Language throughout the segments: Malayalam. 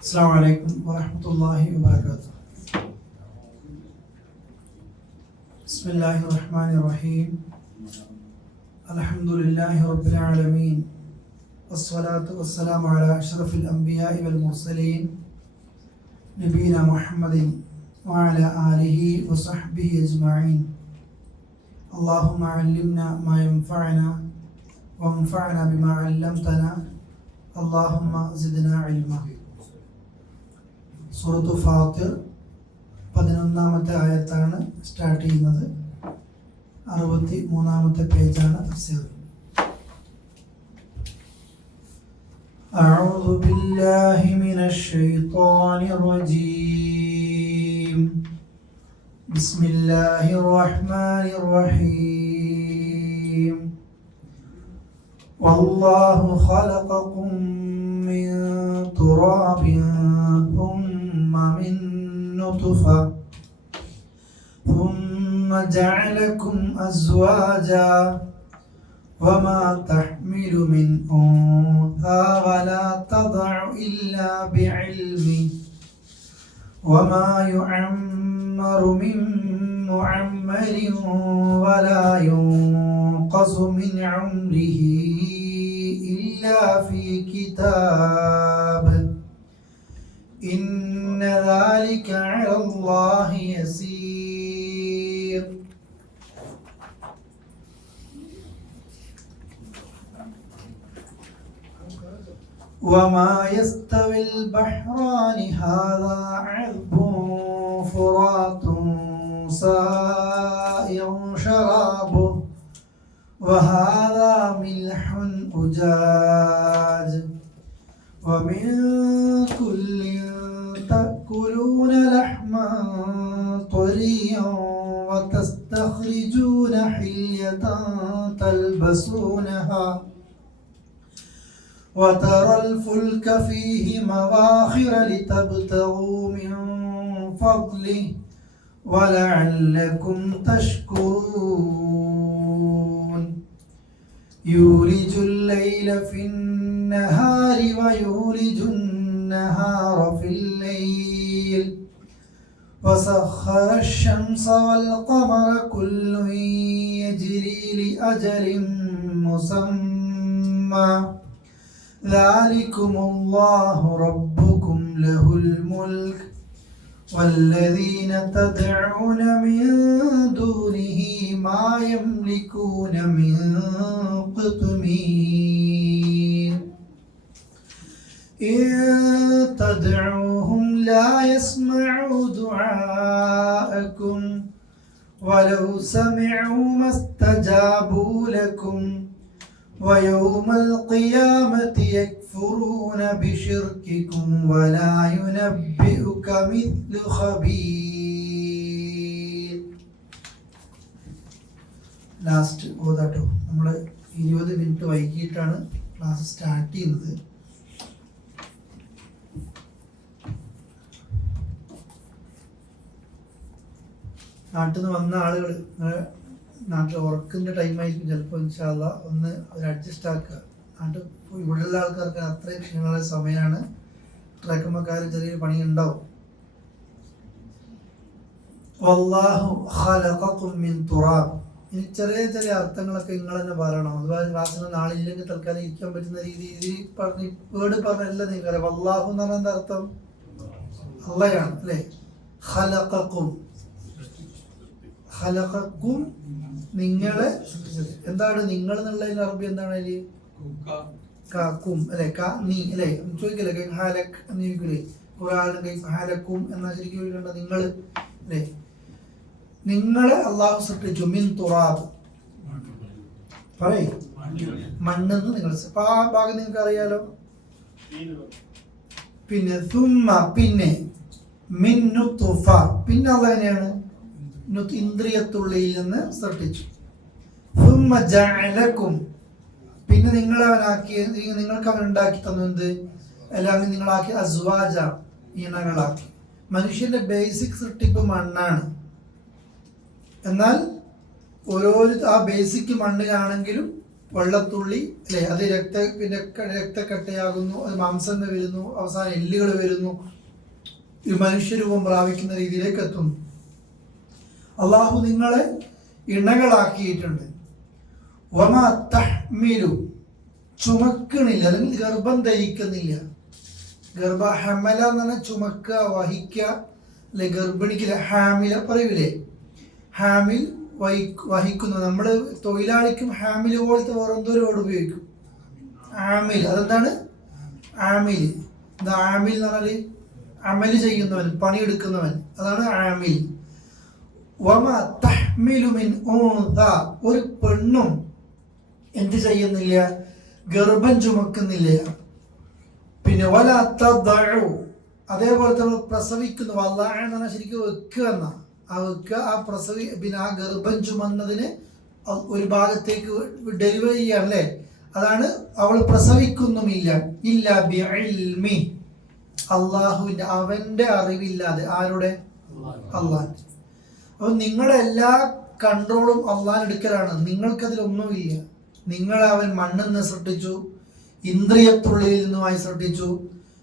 السلام عليكم ورحمة الله وبركاته. بسم الله الرحمن الرحيم. الحمد لله رب العالمين، والصلاة والسلام على أشرف الأنبياء والمرسلين نبينا محمد وعلى آله وصحبه أجمعين. اللهم علمنا ما ينفعنا وانفعنا بما علمتنا. اللهم زدنا علما. സൂറത്തു ഫാത്തിർ 11-ാമത്തെ ആയത്താണ് സ്റ്റാർട്ട് ചെയ്യുന്നത്. 63-ാമത്തെ പേജാണ് തഫ്സീർ. أعوذ بالله من الشيطان الرجيم. بسم الله الرحمن الرحيم. والله خلقكم من تراب ثم من نطفة ثم جعلكم أزواجا وما تحمل من أنثى ولا تضع إلا بعلمه وما يعمر من معمر ولا ينقص من عمره إلا في كتاب إن ذلك على الله يسير. وما يستوي البحران هذا عذب فرات سائغ شرابه وهذا ملح أجاج ومن كل تأكلون لحما طريا وتستخرجون حلية تلبسونها وترى الفلك فيه مواخر لتبتغوا من فضله ولعلكم تشكرون. يولج الليل في النهار ويولج النهار في الليل وسخر الشمس والقمر كل يجري لأجل مسمى ذلكم الله ربكم له الملك والذين تدعون من دونه ما يملكون من قطمير إن تدعوهم لا يسمعوا دعاءكم ولو سمعوا ما استجابوا لكم ويوم القيامة يكفرون بشرككم ولا ينبئك مثل خبير. ലാസ്റ്റ് ഓതാട്ടോ. നമ്മൾ 20 മിനിറ്റ് വൈകിട്ടാണ് ക്ലാസ് സ്റ്റാർട്ട് ചെയ്യുന്നത്. നാട്ടിൽ നിന്ന് വന്ന ആളുകൾ നാട്ടിൽ ഉറക്കിൻ്റെ ടൈമായിരിക്കും ചിലപ്പോൾ. ഇൻഷാ അല്ലാഹ് ഒന്ന് അത് അഡ്ജസ്റ്റ് ആക്കുക. നാട്ടിൽ ഇവിടെയുള്ള ആൾക്കാർക്ക് അത്രയും ക്ഷീണമുള്ള സമയമാണ്. ട്രക്കുമ്പക്കാർ ചെറിയൊരു പണിയുണ്ടാവും. വല്ലാഹു ഖലഖകും മിൻ തുറാബ്. ഇനി ചെറിയ ചെറിയ അർത്ഥങ്ങളൊക്കെ നിങ്ങൾ തന്നെ പറയണം. അതുപോലെ ക്ലാസ്സിന് നാളില്ലെങ്കിൽ തൽക്കാലം ഇരിക്കാൻ പറ്റുന്ന രീതിയിൽ പറഞ്ഞ് വേർഡ് പറഞ്ഞല്ല നിങ്ങൾക്കറിയാം. വല്ലാഹു എന്ന് പറഞ്ഞാൽ എന്താ അർത്ഥം? അള്ളയാണ് അല്ലേ? ഖലഖകും, ഖലഖകും നിങ്ങളെ സൃഷ്ടിച്ചത്. എന്താണ് നിങ്ങൾ എന്നുള്ളതിന് അറബി എന്താണ്? അതില് കാക്കും അല്ലെ, നീ അല്ലെ ചോദിക്കല്ലേ? ഹാലക് എന്ന് ചോദിക്കൂലേ? കുറെ ആളുടെ ഹാലക്കും എന്നാ ശരിക്കും ചോദിക്കേണ്ട നിങ്ങൾ അല്ലെ? നിങ്ങളെ അള്ളാഹു സൃഷ്ടിച്ചു. മിൻ തുറാബ് പറയേ, മണ്ണെന്ന് നിങ്ങൾ. അപ്പൊ ആ ഭാഗം നിങ്ങൾക്ക് അറിയാലോ. പിന്നെ തുമ്മ, പിന്നെ മിൻ നുത്ഫ, പിന്നെ അള്ളാഹ് എങ്ങനെയാണ്? ഇന്ദ്രിയത്തുള്ളിയിൽ നിന്ന് സൃഷ്ടിച്ചു. തുമ്മ ജഅലകും, പിന്നെ നിങ്ങളെ അവനാക്കി, നിങ്ങൾക്ക് അവൻ ഉണ്ടാക്കി തന്നു. എന്ത്? അല്ലെങ്കിൽ നിങ്ങളാക്കി അസ്വാജ, ഇണകളാക്കി. മനുഷ്യന്റെ ബേസിക് സൃഷ്ടിപ്പ് മണ്ണാണ്. എന്നാൽ ഓരോ ആ ബേസിക് മണ്ണിലാണെങ്കിലും വെള്ളത്തുള്ളി അല്ലെ, അത് രക്തക്കട്ടയാകുന്നു, അത് മാംസം വരുന്നു, അവസാനം എല്ലുകൾ വരുന്നു, ഈ മനുഷ്യരൂപം പ്രാപിക്കുന്ന രീതിയിലേക്ക് എത്തുന്നു. അള്ളാഹു നിങ്ങളെ ഇണകളാക്കിയിട്ടുണ്ട്. വമാ തഹ്മിലു, ചുമക്കണില്ല അല്ലെങ്കിൽ ഗർഭം ധരിക്കുന്നില്ല. ഹമല എന്ന് പറഞ്ഞാൽ ചുമക്കുക, വഹിക്കുക, അല്ലെ ഗർഭിണിക്കില്ല, ഹാമില പറയൂലേ, ഹാമിൽ വഹിക്കുന്നു. നമ്മള് തൊഴിലാളിക്കും ഹാമിൽ പോലത്തെ വേറെന്തോ ഒരു വേർഡ് ഉപയോഗിക്കും, ആമിൽ. അതെന്താണ് ആമിൽ? എന്താ ആമിൽ എന്ന് പറഞ്ഞാല് അമല് ചെയ്യുന്നവൻ, പണിയെടുക്കുന്നവൻ, അതാണ് ആമിൽ. വമാ തഹ്മിലു മിൻ ഉൻസ, ഒരു പെണ്ണും എന്ത് ചെയ്യുന്നില്ല, ഗർഭം ചുമക്കുന്നില്ല. പിന്നെ വല തദഉ, അതേപോലെ തന്നെ പ്രസവിക്കുന്നു. വല്ലാഹ എന്ന് പറഞ്ഞാൽ ശരിക്കും വെക്കുക എന്ന, ആ വെക്കുക, ആ പിന്നെ ആ ഗർഭം ചുമന്നതിന് ഒരു ഭാഗത്തേക്ക് ഡെലിവറി ചെയ്യാൻ അല്ലേ, അതാണ് അവൾ പ്രസവിക്കുന്നുമില്ല. ഇല്ല ബിഇൽമി, അള്ളാഹുവിന്റെ, അവന്റെ അറിവില്ലാതെ. ആരുടെ? അള്ളാഹ്. അപ്പൊ നിങ്ങളുടെ എല്ലാ കൺട്രോളും അള്ളാഹ് എടുക്കലാണ്, നിങ്ങൾക്കതിലൊന്നുമില്ല. നിങ്ങളെ അവൻ മണ്ണിൽ നിന്ന് സൃഷ്ടിച്ചു, ഇന്ദ്രിയത്തുള്ളിൽ നിന്നുമായി സൃഷ്ടിച്ചു.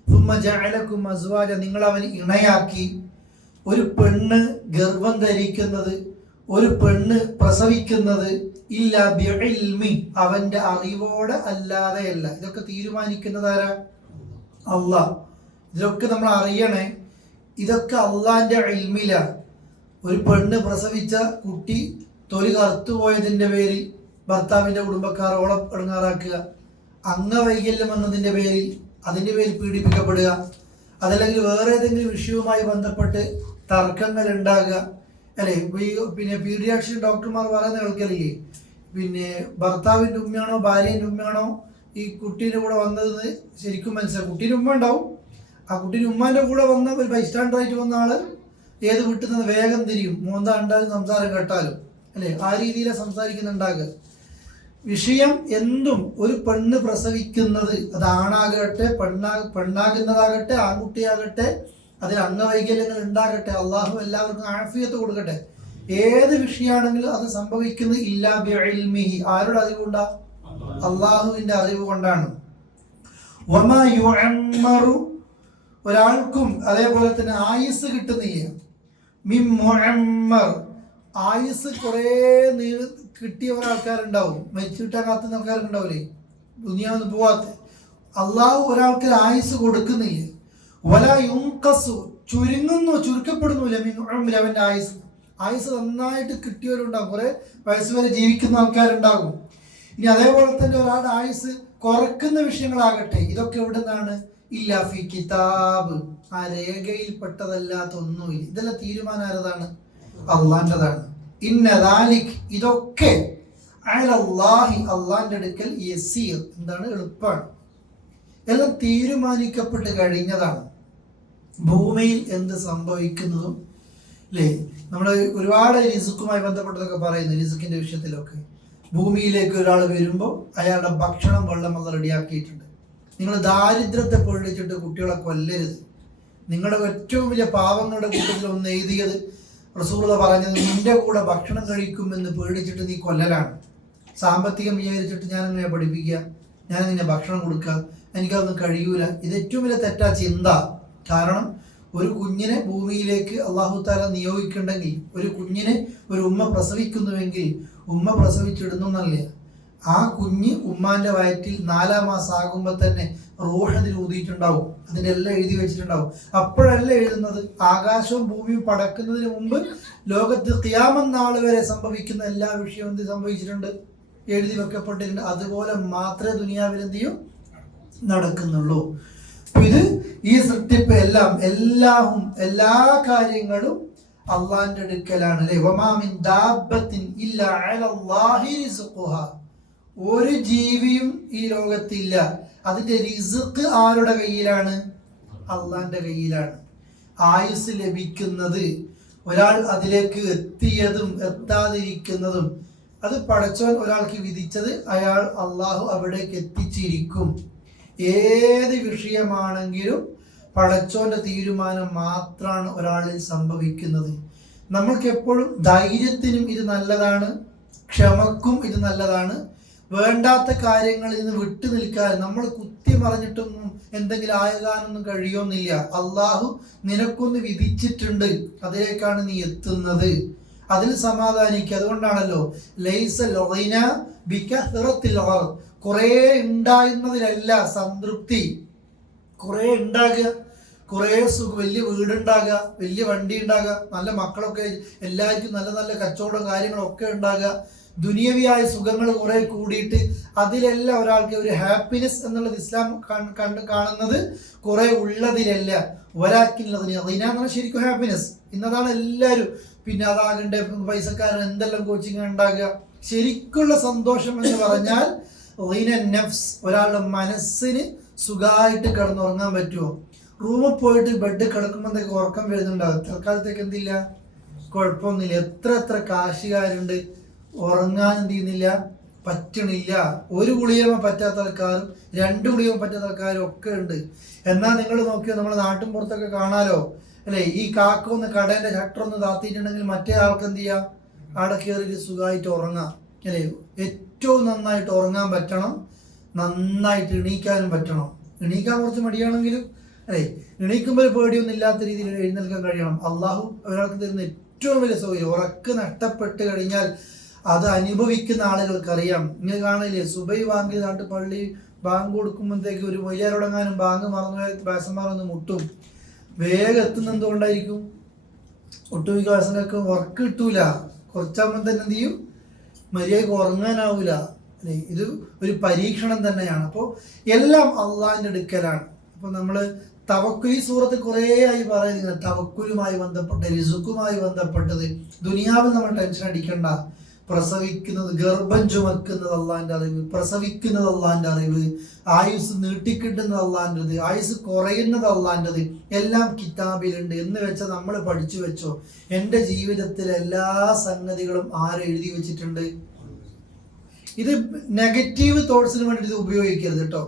സുമ്മ ജഅലകും അസ്വാജ, നിങ്ങൾ അവൻ ഇണയാക്കി. ഒരു പെണ്ണ് ഗർഭം ധരിക്കുന്നത്, ഒരു പെണ്ണ് പ്രസവിക്കുന്നത് ഇല്ല ബിഇൽമി, അവന്റെ അറിവോടെ അല്ലാതെയല്ല. ഇതൊക്കെ തീരുമാനിക്കുന്നത് ആരാ? അള്ളാഹ്. ഇതൊക്കെ നമ്മൾ അറിയണേ, ഇതൊക്കെ അള്ളാന്റെ ഇൽമിലാണ്. ഒരു പെണ്ണ് പ്രസവിച്ച കുട്ടി തൊലി കറുത്തുപോയതിന്റെ പേരിൽ ഭർത്താവിന്റെ കുടുംബക്കാർ ഓളം ഇടങ്ങാറാക്കുക, അംഗവൈകല്യം എന്നതിന്റെ പേരിൽ അതിന്റെ പേരിൽ പീഡിപ്പിക്കപ്പെടുക, അതല്ലെങ്കിൽ വേറെ ഏതെങ്കിലും വിഷയവുമായി ബന്ധപ്പെട്ട് തർക്കങ്ങൾ ഉണ്ടാകുക, അല്ലെ? പിന്നെ പീഡിയാട്രിഷ്യൻ ഡോക്ടർമാർ പറയുന്ന കേൾക്കലില്ലേ, പിന്നെ ഭർത്താവിന്റെ ഉമ്മയാണോ ഭാര്യന്റെ ഉമ്മയാണോ ഈ കുട്ടീൻ്റെ കൂടെ വന്നതെന്ന് ശരിക്കും മനസ്സിലാവും. കുട്ടീൻ്റെ ഉമ്മ ഉണ്ടാവും, ആ കുട്ടീൻ്റെ ഉമ്മാന്റെ കൂടെ വന്ന ഒരു ബൈസ്റ്റാൻഡറായിട്ട് വന്ന ആള് ഏത് വീട്ടിൽ നിന്ന് വേഗം തിരിയും, മോന്ത കണ്ടാലും സംസാരം കേട്ടാലും, അല്ലെ? ആ രീതിയിലാണ് സംസാരിക്കുന്നുണ്ടാകുക. വിഷയം എന്തും, ഒരു പെണ്ണ് പ്രസവിക്കുന്നത്, അത് ആണാകട്ടെ പെണ്ണാകുന്നതാകട്ടെ, ആൺകുട്ടിയാകട്ടെ, അതിൽ അംഗവൈകല്യങ്ങൾ ഉണ്ടാകട്ടെ, അള്ളാഹു എല്ലാവർക്കും ആഫിയത്ത് കൊടുക്കട്ടെ. ഏത് വിഷയമാണെങ്കിലും അത് സംഭവിക്കുന്നത് ഇല്ലാ ബിഇൽമിഹി, ആരുടെ അറിവ് കൊണ്ടാ? അള്ളാഹുവിന്റെ അറിവ് കൊണ്ടാണ്. വമാ യുഅമ്മറു, ഒരാൾക്കും അതേപോലെ തന്നെ ആയുസ് കിട്ടുന്നില്ല. മിൻ മുഅമ്മർ, ആയുസ് കുറേ കിട്ടിയ ഒരാൾക്കാരുണ്ടാവും, മരിച്ചു കിട്ടാൻ കാത്തുന്ന ആൾക്കാരുണ്ടാവില്ലേ, ദുനിയാവൊന്നും പോവാത്ത. അള്ളാഹു ഒരാൾക്ക് ആയുസ് കൊടുക്കുന്നില്ല. വല യുൻഖസു, ചുരുക്കപ്പെടുന്നില്ല. മിൻ ഉംരി, അവന്റെ ആയുസ് നന്നായിട്ട് കിട്ടിയവരുണ്ടാകും, കുറെ വയസ്സ് വരെ ജീവിക്കുന്ന ആൾക്കാരുണ്ടാകും. ഇനി അതേപോലെ തന്നെ ഒരാളുടെ ആയുസ് കുറക്കുന്ന വിഷയങ്ങളാകട്ടെ, ഇതൊക്കെ എവിടെ നിന്നാണ്? ഇല്ല ഫി കിതാബ്, ആ രേഖയിൽ പെട്ടതല്ലാത്ത ഒന്നുമില്ല. ഇതെല്ലാം തീരുമാനം ആരതാണ്? അള്ളാന്റെതാണ്. ഇന്ന ദാലിക്, ഇതൊക്കെ അലല്ലാഹി, അള്ളാന്റെ അടുക്കൽ യസീർ, എന്താണ്? എളുപ്പമാണ്. എല്ലാം തീരുമാനിക്കപ്പെട്ട് കഴിഞ്ഞതാണ്. ഭൂമിയിൽ എന്ത് സംഭവിക്കുന്നതും, അല്ലേ? നമ്മൾ ഒരുപാട് റിസ്ക്കുമായി ബന്ധപ്പെട്ടതൊക്കെ പറയുന്നു, റിസ്ക്കിന്റെ വിഷയത്തിലൊക്കെ. ഭൂമിയിലേക്ക് ഒരാൾ വരുമ്പോൾ അയാളുടെ ഭക്ഷണം, വെള്ളം അത് റെഡിയാക്കിയിട്ടുണ്ട്. നിങ്ങൾ ദാരിദ്ര്യത്തെ പൊള്ളിച്ചിട്ട് കുട്ടികളെ കൊല്ലരുത്. നിങ്ങളുടെ ഏറ്റവും വലിയ പാവങ്ങളുടെ കൂട്ടത്തിൽ ഒന്ന് എഴുതിയത് റസൂലുള്ളാ പറഞ്ഞത്, നിന്റെ കൂടെ ഭക്ഷണം കഴിക്കുമെന്ന് പേടിച്ചിട്ട് നീ കൊല്ലലാണ്. സാമ്പത്തികം വിചാരിച്ചിട്ട് ഞാനെങ്ങനെ പഠിപ്പിക്കുക, ഞാനെങ്ങനെ ഭക്ഷണം കൊടുക്കുക, എനിക്കതൊന്നും കഴിയൂല. ഇത് ഏറ്റവും വലിയ തെറ്റാ ചിന്ത. കാരണം ഒരു കുഞ്ഞിനെ ഭൂമിയിലേക്ക് അള്ളാഹു താല നിയോഗിക്കുന്നുണ്ടെങ്കിൽ, ഒരു കുഞ്ഞിനെ ഒരു ഉമ്മ പ്രസവിക്കുന്നുവെങ്കിൽ ഉമ്മ പ്രസവിച്ചിടുന്നു എന്നല്ല, ആ കുഞ്ഞ് ഉമ്മാന്റെ വയറ്റിൽ 4 മാസം ആകുമ്പോൾ തന്നെ റൂഹ് അതിൽ ഊതിയിട്ടുണ്ടാവും, അതിൻ്റെ എല്ലാം എഴുതി വെച്ചിട്ടുണ്ടാവും. അപ്പോഴല്ല എഴുതുന്നത്, ആകാശവും ഭൂമിയും പടക്കുന്നതിന് മുമ്പ് ലോകത്ത് ഖിയാമത്ത് നാൾ വരെ സംഭവിക്കുന്ന എല്ലാ വിഷയവും എന്ത് സംഭവിച്ചിട്ടുണ്ട്? എഴുതി വെക്കപ്പെട്ടിട്ടുണ്ട്. അതുപോലെ മാത്രമേ ദുനിയാവിൽ എന്ത് ചെയ്യും നടക്കുന്നുള്ളൂ. ഇത് ഈ സൃഷ്ടിപ്പ് എല്ലാ കാര്യങ്ങളും അള്ളാന്റെ അടുക്കലാണ്. അല്ലെ? വമാ മിൻ ദാബത്തിൻ ഇല്ലാ അലല്ലാഹി റിസ്ഖുഹാ, ഒരു ജീവിയും ഈ ലോകത്തില്ല, അതിന്റെ റിസ്ക് ആരുടെ കയ്യിലാണ്? അള്ളാന്റെ കയ്യിലാണ്. ആയുസ് ലഭിക്കുന്നത്, ഒരാൾ അതിലേക്ക് എത്തിയതും എത്താതിരിക്കുന്നതും, അത് പടച്ചവൻ ഒരാൾക്ക് വിധിച്ചത് അയാൾ അള്ളാഹു അവിടേക്ക് എത്തിച്ചിരിക്കും. ഏത് വിഷയമാണെങ്കിലും പടച്ചോന്റെ തീരുമാനം മാത്രമാണ് ഒരാളിൽ സംഭവിക്കുന്നത്. നമ്മൾക്ക് എപ്പോഴും ധൈര്യത്തിനും ഇത് നല്ലതാണ്, ക്ഷമക്കും ഇത് നല്ലതാണ്. വേണ്ടാത്ത കാര്യങ്ങളിൽ നിന്ന് വിട്ടു നിൽക്കാൻ നമ്മൾ കുത്തി മറിഞ്ഞിട്ടൊന്നും എന്തെങ്കിലും ആകാനൊന്നും കഴിയുമെന്നില്ല. അള്ളാഹു നിനക്കൊന്ന് വിധിച്ചിട്ടുണ്ട്, അതിലേക്കാണ് നീ എത്തുന്നത്. അതിൽ സമാധാനിക്കുക. അതുകൊണ്ടാണല്ലോ കുറെ ഉണ്ടാകുന്നതിലല്ല സംതൃപ്തി. കുറെ ഉണ്ടാകുക, കുറെ വലിയ വീടുണ്ടാകുക, വലിയ വണ്ടി ഉണ്ടാകുക, നല്ല മക്കളൊക്കെ, എല്ലാവർക്കും നല്ല നല്ല കച്ചവടം കാര്യങ്ങളൊക്കെ ഉണ്ടാകുക, ദുനിയവിയായ സുഖങ്ങൾ കുറെ കൂടിയിട്ട് അതിലെല്ലാം ഒരാൾക്ക് ഒരു ഹാപ്പിനെസ് എന്നുള്ളത് ഇസ്ലാം കാണുന്നത് കുറെ ഉള്ളതിലല്ല. ഒരാൾക്കില്ല ശരിക്കും ഹാപ്പിനെസ് ഇന്നതാണ് എല്ലാവരും. പിന്നെ അതാകണ്ടേ പൈസക്കാരൻ എന്തെല്ലാം കോച്ചിങ് ഉണ്ടാകുക. ശരിക്കുള്ള സന്തോഷം എന്ന് പറഞ്ഞാൽ നഫ്സ്, ഒരാളുടെ മനസ്സിന് സുഖമായിട്ട് കിടന്നുറങ്ങാൻ പറ്റുമോ? റൂമിൽ പോയിട്ട് ബെഡ് കിടക്കുമ്പോഴത്തേക്ക് ഉറക്കം വരുന്നുണ്ടാകും. തൽക്കാലത്തേക്ക് എന്തില്ല, കുഴപ്പമൊന്നുമില്ല. എത്ര കാശുകാരുണ്ട്, ഉറങ്ങാൻ എന്ത് ചെയ്യുന്നില്ല, പറ്റണില്ല. ഒരു ഗുളികമ പറ്റാത്ത ആൾക്കാരും 2 ഗുളികമ പറ്റാത്ത ആൾക്കാരും ഒക്കെ ഉണ്ട്. എന്നാൽ നിങ്ങൾ നോക്കിയോ, നമ്മുടെ നാട്ടിൻ പുറത്തൊക്കെ കാണാലോ അല്ലെ, ഈ കാക്കൊന്ന് കടേന്റെ ഷട്ടറൊന്ന് താത്തിയിട്ടുണ്ടെങ്കിൽ മറ്റേ ആൾക്ക് എന്ത് ചെയ്യാം, അവിടെ കയറിയിട്ട് സുഖമായിട്ട് ഉറങ്ങാം അല്ലേ. ഏറ്റവും നന്നായിട്ട് ഉറങ്ങാൻ പറ്റണം, നന്നായിട്ട് എണീക്കാനും പറ്റണം. എണീക്കാൻ കുറച്ച് മടിയാണെങ്കിലും അല്ലേ, എണീക്കുമ്പോൾ പേടിയൊന്നും ഇല്ലാത്ത രീതിയിൽ എഴുന്നേൽക്കാൻ കഴിയണം. അള്ളാഹു ഒരാൾക്ക് തരുന്ന ഏറ്റവും വലിയ സൗകര്യം. ഉറക്ക് നഷ്ടപ്പെട്ട് കഴിഞ്ഞാൽ അത് അനുഭവിക്കുന്ന ആളുകൾക്കറിയാം. ഇങ്ങനെ കാണില്ലേ, സുബൈ വാങ്ങി നാട്ട് പള്ളി ബാങ്ക് കൊടുക്കുമ്പോഴത്തേക്ക് ഒരു മൊയ്യാരോടങ്ങാനും ബാങ്ക് മറന്നുപോയ ബാസന്മാരൊന്ന് മുട്ടും. വേഗം എത്തുന്ന എന്തുകൊണ്ടായിരിക്കും? ഒട്ടുമിക്ക ബാസങ്ങൾക്ക് ഉറക്ക് കിട്ടൂല. കുറച്ചാകുമ്പോൾ തന്നെ എന്ത് ചെയ്യും, മര്യാദക്ക് ഉറങ്ങാനാവൂല അല്ലേ. ഇത് ഒരു പരീക്ഷണം തന്നെയാണ്. അപ്പോൾ എല്ലാം അള്ളാഹിന്റെ അടുക്കലാണ്. അപ്പോൾ നമ്മള് തവക്കുൽ, ഈ സൂറത്ത് കുറേ ആയി പറയുന്നത് തവക്കുലുമായി ബന്ധപ്പെട്ട, റിസുക്കുമായി ബന്ധപ്പെട്ടത്. ദുനിയാവിൽ നമ്മൾ ടെൻഷൻ അടിക്കണ്ട. പ്രസവിക്കുന്നത്, ഗർഭം ചുമക്കുന്നത് അള്ളാന്റെ അറിവ്, പ്രസവിക്കുന്നത് അള്ളാന്റെ അറിവ്, ആയുസ് നീട്ടിക്കിട്ടുന്നത് അള്ളാൻ്റെത്, ആയുസ് കുറയുന്നത് അള്ളാൻ്റെത്, എല്ലാം കിതാബിലുണ്ട് എന്ന് വെച്ചാൽ നമ്മൾ പഠിച്ചു വെച്ചോ. എൻ്റെ ജീവിതത്തിലെ എല്ലാ സംഗതികളും ആരെഴുതി വെച്ചിട്ടുണ്ട്? ഇത് നെഗറ്റീവ് തോട്ട്സിന് വേണ്ടി ഇത് ഉപയോഗിക്കരുത് കേട്ടോ.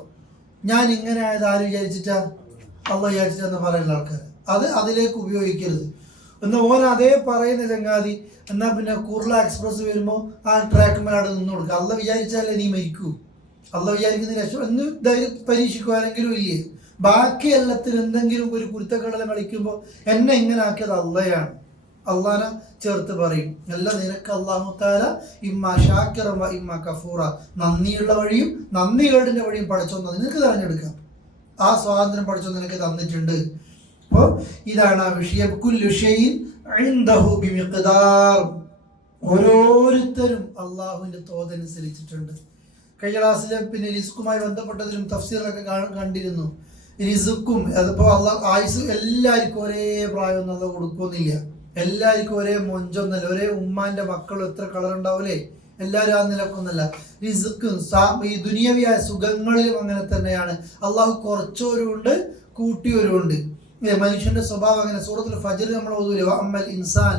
ഞാൻ ഇങ്ങനെ ആയത് ആര് വിചാരിച്ചിട്ടാ? അള്ളാഹ് വിചാരിച്ചിട്ടെന്ന് പറയുന്ന ആൾക്കാർ അത് അതിലേക്ക് ഉപയോഗിക്കരുത്. എന്നാൽ ഓൻ അതേ പറയുന്ന ചങ്ങാതി എന്നാൽ പിന്നെ കുർള എക്സ്പ്രസ് വരുമ്പോൾ ആ ട്രാക്കുമ്പോൾ അവിടെ നിന്ന് കൊടുക്കുക. അള്ളാഹ് വിചാരിച്ചാലേ നീ മരിക്കൂ. അള്ളാഹ് വിചാരിക്കുന്ന രക്ഷ എന്ന് ധൈര്യം പരീക്ഷിക്കുക. ആരെങ്കിലും ഇല്ലേ? ബാക്കി എല്ലാത്തിനും എന്തെങ്കിലും ഒരു കുരുത്തക്കടലം കളിക്കുമ്പോൾ എന്നെ ഇങ്ങനെ ആക്കിയത് അള്ളയാണ്. അള്ളാനെ ചേർത്ത് പറയും. എല്ലാം നിനക്ക് അള്ളാഹു തആല ഇമ്മ ഷാക്കിറ വ ഇമ്മ കഫൂറ, നന്ദിയുള്ള വഴിയും നന്ദികേടിന്റെ വഴിയും പഠിച്ചോന്ന് നിനക്ക് തിരഞ്ഞെടുക്കാം. ആ സ്വാതന്ത്ര്യം പഠിച്ചോ നിനക്ക് തന്നിട്ടുണ്ട്. അപ്പോൾ ഇതാണ് ആ വിഷയം. കുല്ലു ഷൈഇൻ ഇൻദഹു ബിമിഖ്ദാർ. ഓരോരുത്തരും അള്ളാഹുവിന്റെ തോതനുസരിച്ചിട്ടുണ്ട്. കഴിഞ്ഞ ക്ലാസ്സിലെ പിന്നെ റിസ്ക്കുമായി ബന്ധപ്പെട്ടതിലും തഫ്സീറിലൊക്കെ കണ്ടിരുന്നു. റിസ്ക്കും അതിപ്പോ അള്ളാഹ് ആയുസ് എല്ലാവർക്കും ഒരേ പ്രായമൊന്നും അള്ളാഹ് കൊടുക്കുന്നില്ല. എല്ലാവർക്കും ഒരേ മൊഞ്ചൊന്നല്ല. ഒരേ ഉമ്മാന്റെ മക്കളും എത്ര കളർ ഉണ്ടാവൂലേ, എല്ലാവരും ആ നിലക്കൊന്നല്ല. റിസ്ക്കും ഈ ദുനിയവിയായ സുഖങ്ങളിലും അങ്ങനെ തന്നെയാണ്. അള്ളാഹു കുറച്ചവരുമുണ്ട്, കൂട്ടിയവരുമുണ്ട്. മനുഷ്യന്റെ സ്വഭാവം അങ്ങനെ. സൂറത്തുൽ ഫജ്ർ നമ്മൾ ഓതൂലേ, വഅമ്മൽ ഇൻസാൻ,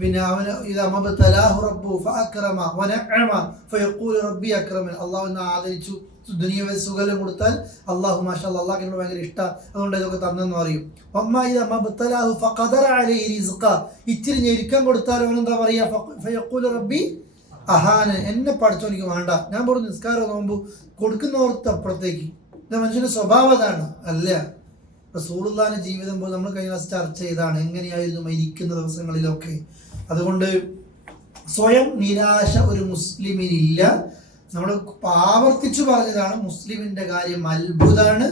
പിന്നെ അവന് ഇദമബ്തലാഹു റബ്ബു ഫഅക്രമ വനഅമ ഫയഖൂലു റബ്ബി അക്രമൻ. അള്ളാഹുവിനെ ആദരിച്ചു, ദുനിയവിൽ സുഖം കൊടുത്താൽ അള്ളാഹു മാഷാഅല്ലാഹ്, അള്ളാഹ് എന്നോട് ഭയങ്കര ഇഷ്ടം, അതുകൊണ്ട് ഇതൊക്കെ തന്നെന്ന് പറയും. വഅമ്മ ഫഖദറ അലൈഹി റിസ്ഖ, ഇച്ചിരി ഞെരുക്കം കൊടുത്താൽ അവനെന്താ പറയാ? ഫയഖൂലു റബ്ബി അഹാന, എന്നെ പഠിച്ചോ എനിക്ക് വേണ്ട, ഞാൻ പറഞ്ഞു നിസ്കാരം നോമ്പ് കൊടുക്കുന്നവർക്ക് അപ്പുറത്തേക്ക്. ഇത് മനുഷ്യന്റെ സ്വഭാവം അതാണ് അല്ല. റസൂലുള്ളാഹിന്റെ ജീവിതം പോലെ നമ്മൾ കഴിഞ്ഞ ദിവസം ചർച്ച ചെയ്താണ് എങ്ങനെയായിരുന്നു മരിക്കുന്ന ദിവസങ്ങളിലൊക്കെ. അതുകൊണ്ട് സ്വയം നിരാശ ഒരു മുസ്ലിമിനില്ല. നമ്മൾ ആവർത്തിച്ചു പറഞ്ഞതാണ്, മുസ്ലിമിന്റെ കാര്യം അത്ഭുതമാണ്.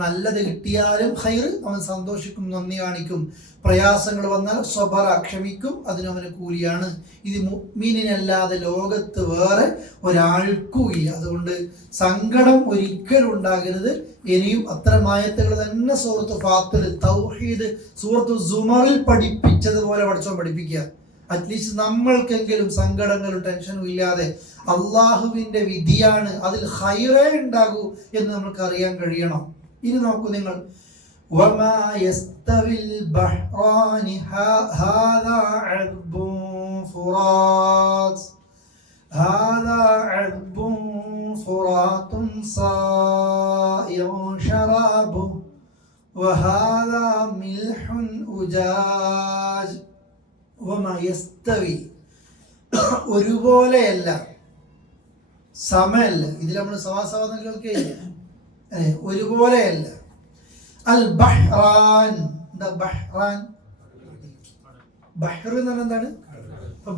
നല്ലത് കിട്ടിയാലും ഖൈർ, അവൻ സന്തോഷിക്കും, നന്ദി കാണിക്കും. പ്രയാസങ്ങൾ വന്നാൽ സ്വബറ, ക്ഷമിക്കും, അതിനവന് കൂലിയാണ്. ഇത് മുഅ്മിനല്ലാതെ ലോകത്ത് വേറെ ഒരാൾക്കും ഇല്ല. അതുകൊണ്ട് സങ്കടം ഒരിക്കലും ഉണ്ടാകരുത്. ഇനിയും അത്തരം ആയത്തുകൾ തന്നെ സൂറത്ത് ഫാത്തിർ, തൗഹീദ്, സൂറത്ത് സുമറിൽ പഠിപ്പിച്ചതുപോലെ പഠിച്ചോ പഠിപ്പിക്കുക. അറ്റ്ലീസ്റ്റ് നമ്മൾക്കെങ്കിലും സങ്കടങ്ങളും ടെൻഷനും ഇല്ലാതെ അള്ളാഹുവിന്റെ വിധിയാണ്, അതിൽ ഖൈറേ ഉണ്ടാകൂ എന്ന് നമുക്ക് അറിയാൻ കഴിയണം. ഇനി നോക്കൂ നിങ്ങൾ, വമാ യസ്തവിൽ ബഹ്റാനി ഹാദാ അദ്ബുൻ ഫുറാത്ത് ഹാദാ അദ്ബുൻ ഫുറാത്തുൻ സായിഉൻ ശറാബുഹു വഹാദാ മിൽഹുൻ ഉജാജ്. വമാ യസ്തവി, ഒരുപോലെയല്ല. സമയല്ല. ഇതിൽ നമ്മൾ സവാസവാദം കേൾക്കുകയില്ല, അല്ലെ? ഒരുപോലെയല്ല. അൽ ബഹ്റാൻ, എന്താ ബഹ്റാൻ? ബഹ്ർ എന്ന് പറഞ്ഞാൽ എന്താണ്?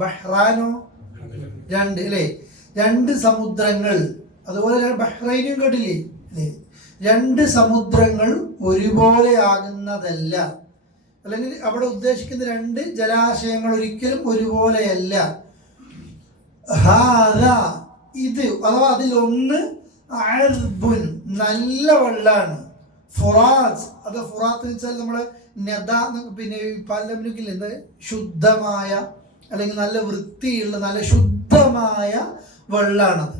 ബഹ്റാനോ രണ്ട്, അല്ലെ? രണ്ട് സമുദ്രങ്ങൾ. അതുപോലെ ബഹ്റൈനും കേട്ടില്ലേ, അല്ലെ? രണ്ട് സമുദ്രങ്ങൾ ഒരുപോലെ ആകുന്നതല്ല, അല്ലെങ്കിൽ അവിടെ ഉദ്ദേശിക്കുന്ന രണ്ട് ജലാശയങ്ങൾ ഒരിക്കലും ഒരുപോലെയല്ല. ഇത് അഥവാ അതിലൊന്ന് അഅ്ബുൻ, നല്ല വെള്ളാണ്. ഫുറാത്ത്, അത് ഫുറാത്ത് എന്ന് വെച്ചാൽ നമ്മള് പിന്നെ പാലമിനിക്കില്ല, എന്താ ശുദ്ധമായ അല്ലെങ്കിൽ നല്ല വൃത്തിയുള്ള നല്ല ശുദ്ധമായ വെള്ളാണത്.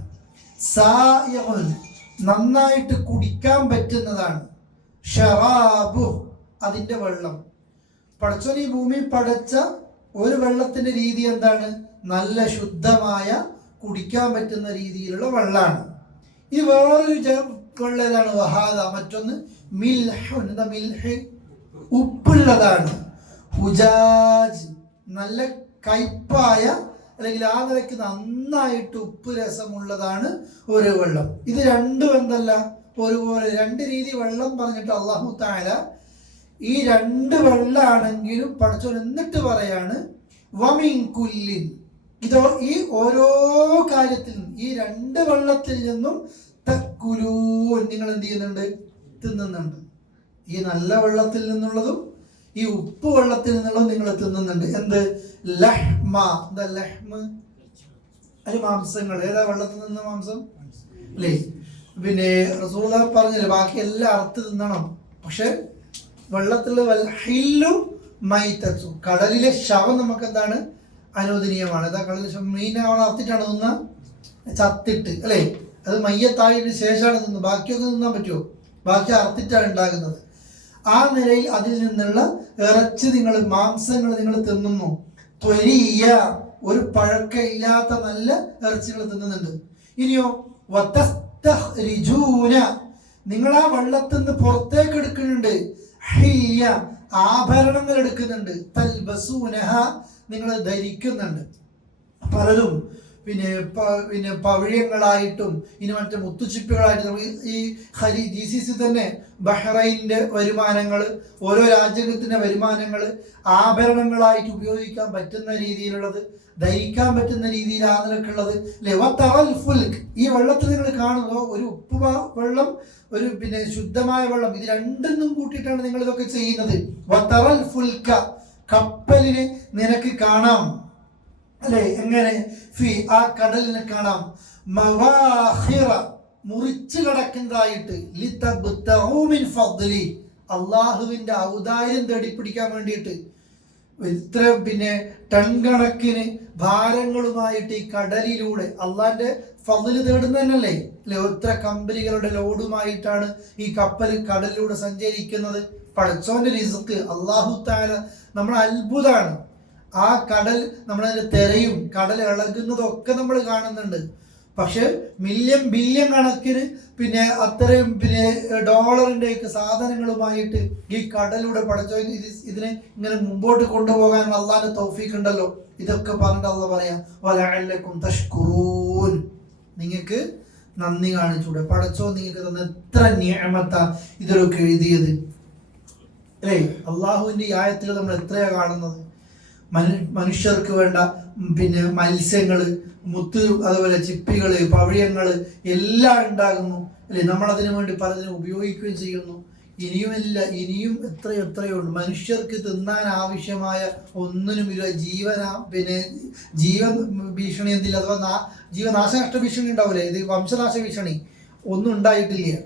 സായിഉൻ, നന്നായിട്ട് കുടിക്കാൻ പറ്റുന്നതാണ്. ഷറാബു, അതിന്റെ വെള്ളം. പടച്ചോൻ ഈ ഭൂമി പടച്ച ഒരു വെള്ളത്തിന്റെ രീതി എന്താണ്? നല്ല ശുദ്ധമായ കുടിക്കാൻ പറ്റുന്ന രീതിയിലുള്ള വെള്ളമാണ്. ഈ വേറൊരു വെള്ളം ഏതാണ്? വഹാദ, മറ്റൊന്ന് മിൽഹുൻ, എന്താ മിൽഹ്? ഉപ്പുള്ളതാണ്. ഹുജാജ്, നല്ല കയ്പായ അല്ലെങ്കിൽ ആ നിലയ്ക്ക് നന്നായിട്ട് ഉപ്പ് രസമുള്ളതാണ് ഒരു വെള്ളം. ഇത് രണ്ടും എന്തല്ല ഒരുപോലെ, രണ്ട് രീതി വെള്ളം പറഞ്ഞിട്ട് അല്ലാഹു തആല ഈ രണ്ട് വെള്ളാണെങ്കിലും പഠിച്ചോൻ എന്നിട്ട് പറയാണ് വമിൻ കുല്ലിൻ, ഇതോ ഈ ഓരോ കാര്യത്തിൽ നിന്നും, ഈ രണ്ട് വെള്ളത്തിൽ നിന്നും തക്കുലൂൻ, നിങ്ങൾ എന്ത് ചെയ്യുന്നുണ്ട്? തിന്നുന്നുണ്ട്. ഈ നല്ല വെള്ളത്തിൽ നിന്നുള്ളതും ഈ ഉപ്പ് വെള്ളത്തിൽ നിന്നുള്ളതും നിങ്ങൾ തിന്നുന്നുണ്ട്. എന്ത്? ലഹ്മ, എന്താ ലഹ്മ? അത് മാംസങ്ങൾ. ഏതാ വെള്ളത്തിൽ നിന്ന് മാംസം, അല്ലേ? പിന്നെ റസൂലുള്ളാഹി പറഞ്ഞില്ലേ ബാക്കി എല്ലാം അറുത്ത് തിന്നണം, പക്ഷെ വെള്ളത്തിലുള്ള മൈതത്തു, കടലിലെ ശവം നമുക്ക് എന്താണ്? അനുവദനീയമാണ്. അതാ കടലിലെ ശവം മീനെ അവിടെ അറുത്തിട്ടാണ് തിന്ന, ചത്തിട്ട്, അല്ലേ? അത് മയ്യത്തായതിനു ശേഷമാണ് തിന്നത്. ബാക്കിയൊക്കെ തിന്നാൻ പറ്റുമോ? ബാക്കി അറുത്തിട്ടാണ് ഉണ്ടാകുന്നത്. ആ നിലയിൽ അതിൽ നിന്നുള്ള ഇറച്ചി നിങ്ങൾ, മാംസങ്ങൾ നിങ്ങൾ തിന്നുന്നു. ത്വരീയ, ഒരു പഴക്കമില്ലാത്ത നല്ല ഇറച്ചികൾ തിന്നുന്നുണ്ട്. ഇനിയോ വതസ്തഖ്രിജൂന, നിങ്ങൾ ആ വെള്ളത്തിൽ നിന്ന് പുറത്തേക്ക് എടുക്കുന്നുണ്ട്. ഹിയ, ആഭരണങ്ങൾ എടുക്കുന്നുണ്ട്. തൽബസൂനഹ, നിങ്ങൾ ധരിക്കുന്നുണ്ട്. പലതും പിന്നെ പവിഴങ്ങളായിട്ടും ഇനി മറ്റേ മുത്തുച്ചിപ്പികളായിട്ടും ഈ GCC തന്നെ ബഹ്റൈനിന്റെ വരുമാനങ്ങൾ, ഓരോ രാജ്യത്തിന്റെ വരുമാനങ്ങൾ ആഭരണങ്ങളായിട്ട് ഉപയോഗിക്കാൻ പറ്റുന്ന രീതിയിലുള്ളത്, ധരിക്കാൻ പറ്റുന്ന രീതിയിൽ ആ നിലക്കുള്ളത്. ഈ വെള്ളത്തിൽ നിങ്ങൾ കാണുന്നതോ ഒരു ഉപ്പ് വെള്ളം, ഒരു പിന്നെ ശുദ്ധമായ വെള്ളം, ഇത് രണ്ടെന്നും കൂട്ടിയിട്ടാണ് നിങ്ങൾ ഇതൊക്കെ ചെയ്യുന്നത്. വതറൽ ഫുൽക, കപ്പലിനെ നിനക്ക് കാണാം, അല്ലെ? എങ്ങനെ? ഫി, ആ കടലിനെ കാണാം. മവാഖിറ, മുറിച്ചു കിടക്കുന്നതായിട്ട്. ലിതബ്തഗൂ മിൻ ഫദ്ലി, അള്ളാഹുവിന്റെ ഔദാര്യം തേടിപ്പിടിക്കാൻ വേണ്ടിയിട്ട്. ഇത്ര പിന്നെ ടൺ കണക്കിന് ഭാരങ്ങളുമായിട്ട് ഈ കടലിലൂടെ അള്ളാന്റെ ഫദ്ല് തേടുന്നതന്നല്ലേ, അല്ലെ? എത്ര കമ്പനികളുടെ ലോഡുമായിട്ടാണ് ഈ കപ്പൽ കടലിലൂടെ സഞ്ചരിക്കുന്നത്. പടച്ചോന്റെ റിസ്ക് അല്ലാഹു തആല നമ്മളെ അത്ഭുതമാണ്. ആ കടൽ, നമ്മളതിന്റെ തെരയും കടൽ ഇളകുന്നതും ഒക്കെ നമ്മൾ കാണുന്നുണ്ട്. പക്ഷെ മില്യൺ ബില്യൺ കണക്കിന് പിന്നെ അത്രയും പിന്നെ ഡോളറിന്റെ ഒക്കെ സാധനങ്ങളുമായിട്ട് ഈ കടലിലൂടെ പടച്ചോ ഇതിനെ ഇങ്ങനെ മുമ്പോട്ട് കൊണ്ടുപോകാൻ അള്ളാന്റെ തൗഫീഖ് ഉണ്ടല്ലോ. ഇതൊക്കെ പറഞ്ഞിട്ട് അള്ളാഹ് പറയാ വലഅല്ലകും തഷ്കുറൂൻ, നിങ്ങൾക്ക് നന്ദി കാണിച്ചൂടെ? പടച്ചോ നിങ്ങൾക്ക് തന്ന എത്ര നിഅമത്താ ഇതിലൊക്കെ എഴുതിയത്, അല്ലേ? അള്ളാഹുവിന്റെ ഈ ആയത്തിൽ നമ്മൾ എത്രയാ കാണുന്നത്. മനുഷ്യർക്ക് വേണ്ട പിന്നെ മത്സ്യങ്ങള്, മുത്ത്, അതുപോലെ ചിപ്പികള്, പവിഴങ്ങള് എല്ലാം ഉണ്ടാകുന്നു, അല്ലെ? നമ്മൾ അതിനു വേണ്ടി പലതിനും ഉപയോഗിക്കുകയും ചെയ്യുന്നു. ഇനിയും എത്രയോ ഉണ്ട്. മനുഷ്യർക്ക് തിന്നാൻ ആവശ്യമായ ഒന്നിനും ഇല്ല. ജീവൻ ഭീഷണി എന്തില്ല, അഥവാ ജീവനാശനഷ്ട ഭീഷണി ഉണ്ടാവില്ലേ? ഇത് വംശനാശ ഭീഷണി ഒന്നും ഉണ്ടായിട്ടില്ല.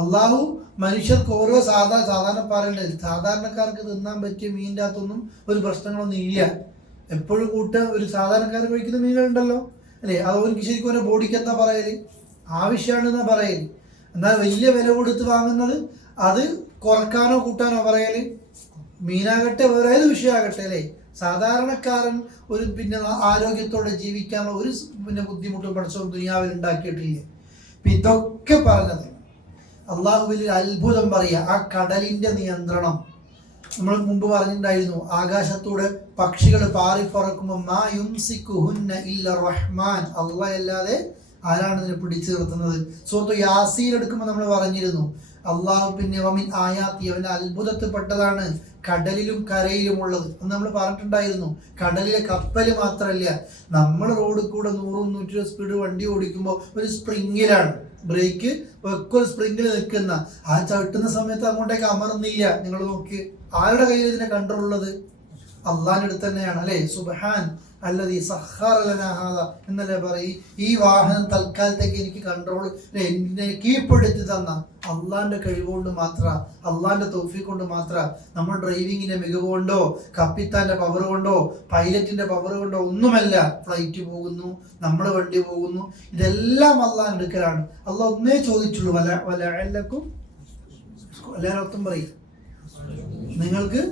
അള്ളാഹു മനുഷ്യർക്ക് ഓരോ സാധാരണ പറയേണ്ടത്, സാധാരണക്കാർക്ക് തിന്നാൻ പറ്റിയ മീനിൻ്റെ അകത്തൊന്നും ഒരു പ്രശ്നങ്ങളൊന്നും ഇല്ല. എപ്പോഴും ഒരു സാധാരണക്കാരൻ കഴിക്കുന്ന മീനുകളുണ്ടല്ലോ, അല്ലേ? അത് ശരിക്കും ഓരോ ബോഡിക്ക് എന്താ പറയല്, ആവശ്യമാണെന്നാ പറയല്. എന്നാൽ വലിയ വില കൊടുത്ത് വാങ്ങുന്നത് അത് കുറക്കാനോ കൂട്ടാനോ പറയല്. മീനാകട്ടെ വേറെ ഏത് വിഷയമാകട്ടെ, അല്ലേ? സാധാരണക്കാരൻ ഒരു പിന്നെ ആരോഗ്യത്തോടെ ജീവിക്കാനുള്ള ഒരു പിന്നെ ബുദ്ധിമുട്ടും പഠിച്ചോ ദുനിയാവിൽ ഉണ്ടാക്കിയിട്ടില്ല. ഇതൊക്കെ പറഞ്ഞത് അള്ളാഹുവിൽ അത്ഭുതം പറയുക. ആ കടലിന്റെ നിയന്ത്രണം നമ്മൾ മുമ്പ് പറഞ്ഞിട്ടുണ്ടായിരുന്നു. ആകാശത്തൂടെ പക്ഷികൾ പാറിപ്പറക്കുമ്പോൾ മാ യുംസിക്കുഹുന്ന ഇല്ല റഹ്മാൻ, അല്ലാഹ് അല്ലാതെ ആരാണ് ഇതിനെ പിടിച്ചു നിർത്തുന്നത്? സൂറത്ത് യാസീൻ എടുക്കുമ്പോൾ നമ്മൾ പറഞ്ഞിരുന്നു, അള്ളാഹു പിന്നെ വമിൻ ആയാത്തി, അവന്റെ അത്ഭുതത്തിൽപ്പെട്ടതാണ് കടലിലും കരയിലും ഉള്ളത് എന്ന് നമ്മൾ പറഞ്ഞിട്ടുണ്ടായിരുന്നു. കടലിലെ കപ്പൽ മാത്രമല്ല, നമ്മൾ റോഡിൽ കൂടെ 100-120 സ്പീഡ് വണ്ടി ഓടിക്കുമ്പോൾ ഒരു സ്പ്രിങ്ങിലാണ് ബ്രേക്ക് ഒരു സ്പ്രിങ്ങിൽ നിൽക്കുന്ന, ആ ചവിട്ടുന്ന സമയത്ത് അങ്ങോട്ടേക്ക് അമർന്നില്ല. നിങ്ങൾ നോക്കി, ആരുടെ കയ്യിൽ ഇതിന്റെ കൺട്രോൾ ഉള്ളത്? അള്ളാഹിന്റെ അടുത്ത് തന്നെയാണ് അല്ലെ. സുബ്ഹാൻ അല്ലദീ സഖറ ലനാ ഹാദാ എന്നല്ലേ പറയും. ഈ വാഹനം തൽക്കാലത്തേക്ക് എനിക്ക് കൺട്രോൾ എന്നെ കീഴ്പ്പെടുത്തി തന്ന അള്ളാഹിന്റെ കഴിവുകൊണ്ട് മാത്ര, അള്ളാഹിന്റെ തൗഫീഖ് കൊണ്ട് മാത്ര. നമ്മൾ ഡ്രൈവിങ്ങിന്റെ മികവ് കൊണ്ടോ കപ്പിത്താന്റെ പവർ കൊണ്ടോ പൈലറ്റിന്റെ പവർ കൊണ്ടോ ഒന്നുമല്ല ഫ്ലൈറ്റ് പോകുന്നു, നമ്മുടെ വണ്ടി പോകുന്നു. ഇതെല്ലാം അള്ളാഹിന്റെ അടുക്കലാണ്. അള്ളാഹ് ഒന്നേ ചോദിച്ചുള്ളൂ, വലഅല്ലക്കും, എല്ലാവരും പറയും, നിങ്ങൾക്ക്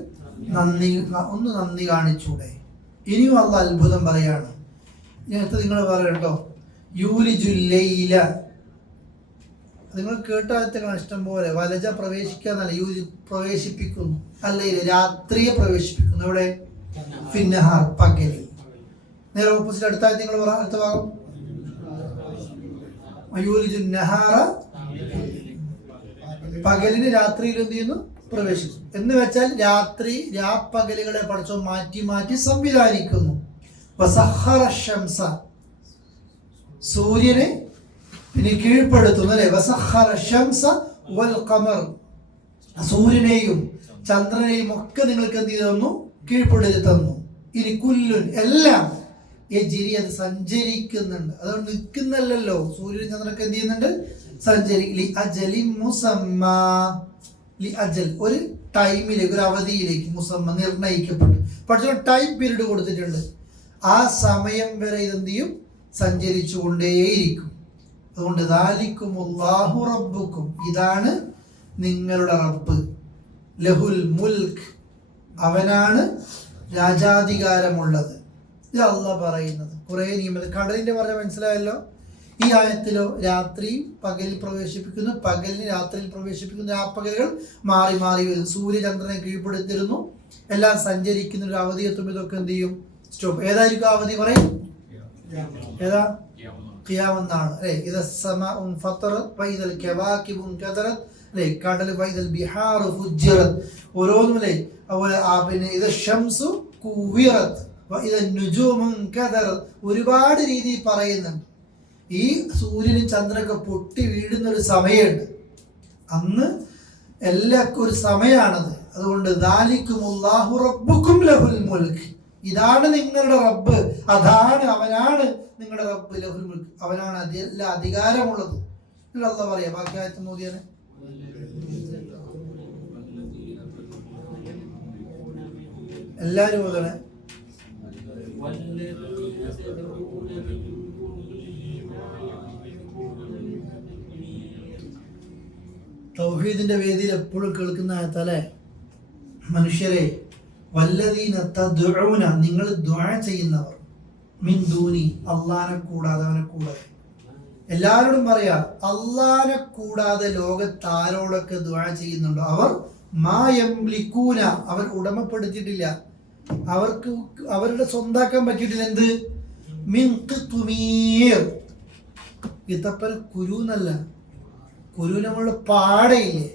നന്ദി കാണിച്ചൂടെ? ഇനിയും അള്ളാഹ് അത്ഭുതം പറയാണ്. ഇതിനകത്ത് നിങ്ങൾ പറയട്ടോ, യൂലിജുല്ലൈല, നിങ്ങൾ കേട്ടാലത്തെ ഇഷ്ടം പോലെ. വലജ പ്രവേശിക്കാന്നല്ല, യൂലി പ്രവേശിപ്പിക്കുന്നു, അല്ലയില്ല രാത്രിയെ പ്രവേശിപ്പിക്കുന്നു. എവിടെ? ഫിന്നഹാർ, പകലിൽ. നേരെ ഓപ്പോസിറ്റ് അടുത്ത നിങ്ങൾ പറ, അടുത്ത ഭാഗം യൂലിജുന്നഹാറ, പകലിന് രാത്രിയിൽ എന്ത് ചെയ്യുന്നു? പ്രവേശിച്ചു. എന്ന് വെച്ചാൽ രാത്രി രാപ്പകലുകളെ പഠിച്ചോ മാറ്റി മാറ്റി സംവിധാനിക്കുന്നു. വസഖറ, സൂര്യനെ പിന്നെ കീഴ്പ്പെടുത്തുന്നു അല്ലെ. വസഖറ ശംസ വൽ ഖമർ, സൂര്യനെയും ചന്ദ്രനെയും ഒക്കെ നിങ്ങൾക്ക് എന്ത് ചെയ്തു? കീഴ്പ്പെടുത്തി തന്നു. ഇനി കുല്ലുൻ, എല്ലാം യജ്രി, അത് സഞ്ചരിക്കുന്നുണ്ട്. അതുകൊണ്ട് നിൽക്കുന്നല്ലോ, സൂര്യൻ ചന്ദ്രനൊക്കെ എന്ത് ചെയ്യുന്നുണ്ട്? സഞ്ചരി. അജലി മുസമ്മ, അജൽ ഒരു ടൈമിലേക്ക്, ഒരു അവധിയിലേക്ക്, മുസമ്മ നിർണയിക്കപ്പെട്ടു. പക്ഷേ ടൈം പീരീഡ് കൊടുത്തിട്ടുണ്ട്. ആ സമയം വരെ ഇതെന്ത് ചെയ്യും? സഞ്ചരിച്ചു കൊണ്ടേയിരിക്കും. അതുകൊണ്ട് ദാലിക്കുമുല്ലാഹു റബ്ബുക്കും, ഇതാണ് നിങ്ങളുടെ റബ്ബ്. ലഹുൽ മുൽക്ക്, അവനാണ് രാജാധികാരമുള്ളത്. ഇത് അള്ളാഹ് പറയുന്നത്. കുറേ നിയമം കടലിന്റെ പറഞ്ഞ മനസ്സിലായല്ലോ. ഈ ആയത്തിലോ രാത്രിയും പകലിൽ പ്രവേശിപ്പിക്കുന്നു, പകലിന് രാത്രിയിൽ പ്രവേശിപ്പിക്കുന്നു. രാപ്പകലുകൾ മാറി മാറി വരുന്നു. സൂര്യചന്ദ്രനെ കീഴ്പ്പെടുത്തിരുന്നു. എല്ലാം സഞ്ചരിക്കുന്ന ഒരു അവധി എത്തുമ്പോൾ ഇതൊക്കെ എന്ത് ചെയ്യും? സ്റ്റോപ്പ്. ഏതായിരിക്കും അവധി? പറയും, ഏതാ? ഖിയാമെന്നാണ് അല്ലെ. കടൽ, വൈദൽ ബിഹാറു ഫുജ്ജിറത്, ഓരോന്നും അല്ലെ. അതുപോലെ പിന്നെ ഇത് ഷംസു കുവിറത്, ഇത് നുജൂമു കദറത്, ഒരുപാട് രീതിയിൽ പറയുന്നുണ്ട്. ഈ സൂര്യനും ചന്ദ്രനൊക്കെ പൊട്ടി വീഴുന്ന ഒരു സമയമുണ്ട്. അന്ന് എല്ലാവർക്കും ഒരു സമയമാണത്. അതുകൊണ്ട് ദാലിക്കുമുല്ലാഹു റബ്ബുക്കും ലഹുൽ മുൽക്ക്, ഇതാണ് നിങ്ങളുടെ റബ്ബ്, അതാണ്, അവനാണ് നിങ്ങളുടെ റബ്ബ്. ലഹുൽ മുൽക്ക്, അവനാണ് എല്ലാ അധികാരമുള്ളത്. അള്ളാഹ് പറയാ. ബാക്കി ആയത്ത് മോദിയാണ്. എല്ലാവരും ഓതണേ. തൗഹീദിന്റെ വേദിയിൽ എപ്പോഴും കേൾക്കുന്ന ആയത്തല്ലേ. മനുഷ്യരെ, വല്ലദീന തദ്ഉന, നിങ്ങൾ ദുആ ചെയ്യുന്നവർ, മിൻ ദൂനി, അല്ലാഹനെ കൂടാതെ, അവനെ കൂടാതെ. എല്ലാവരോടും പറയാ, അല്ലാഹനെ കൂടാതെ ലോകത്ത് ആരോടൊക്കെ ദുആ ചെയ്യുന്നുണ്ടോ അവർ മാ യംലികൂന, അവർ ഉടമപ്പെടുത്തിയിട്ടില്ല, അവർക്ക് അവരുടെ സ്വന്താക്കാൻ പറ്റിയിട്ടില്ല. എന്ത്? മിൻ ഖിത്മീർ, ഇതപ്പൽ കുരു എന്നല്ല, കുരു നമ്മളുടെ പാടയില്ലേ,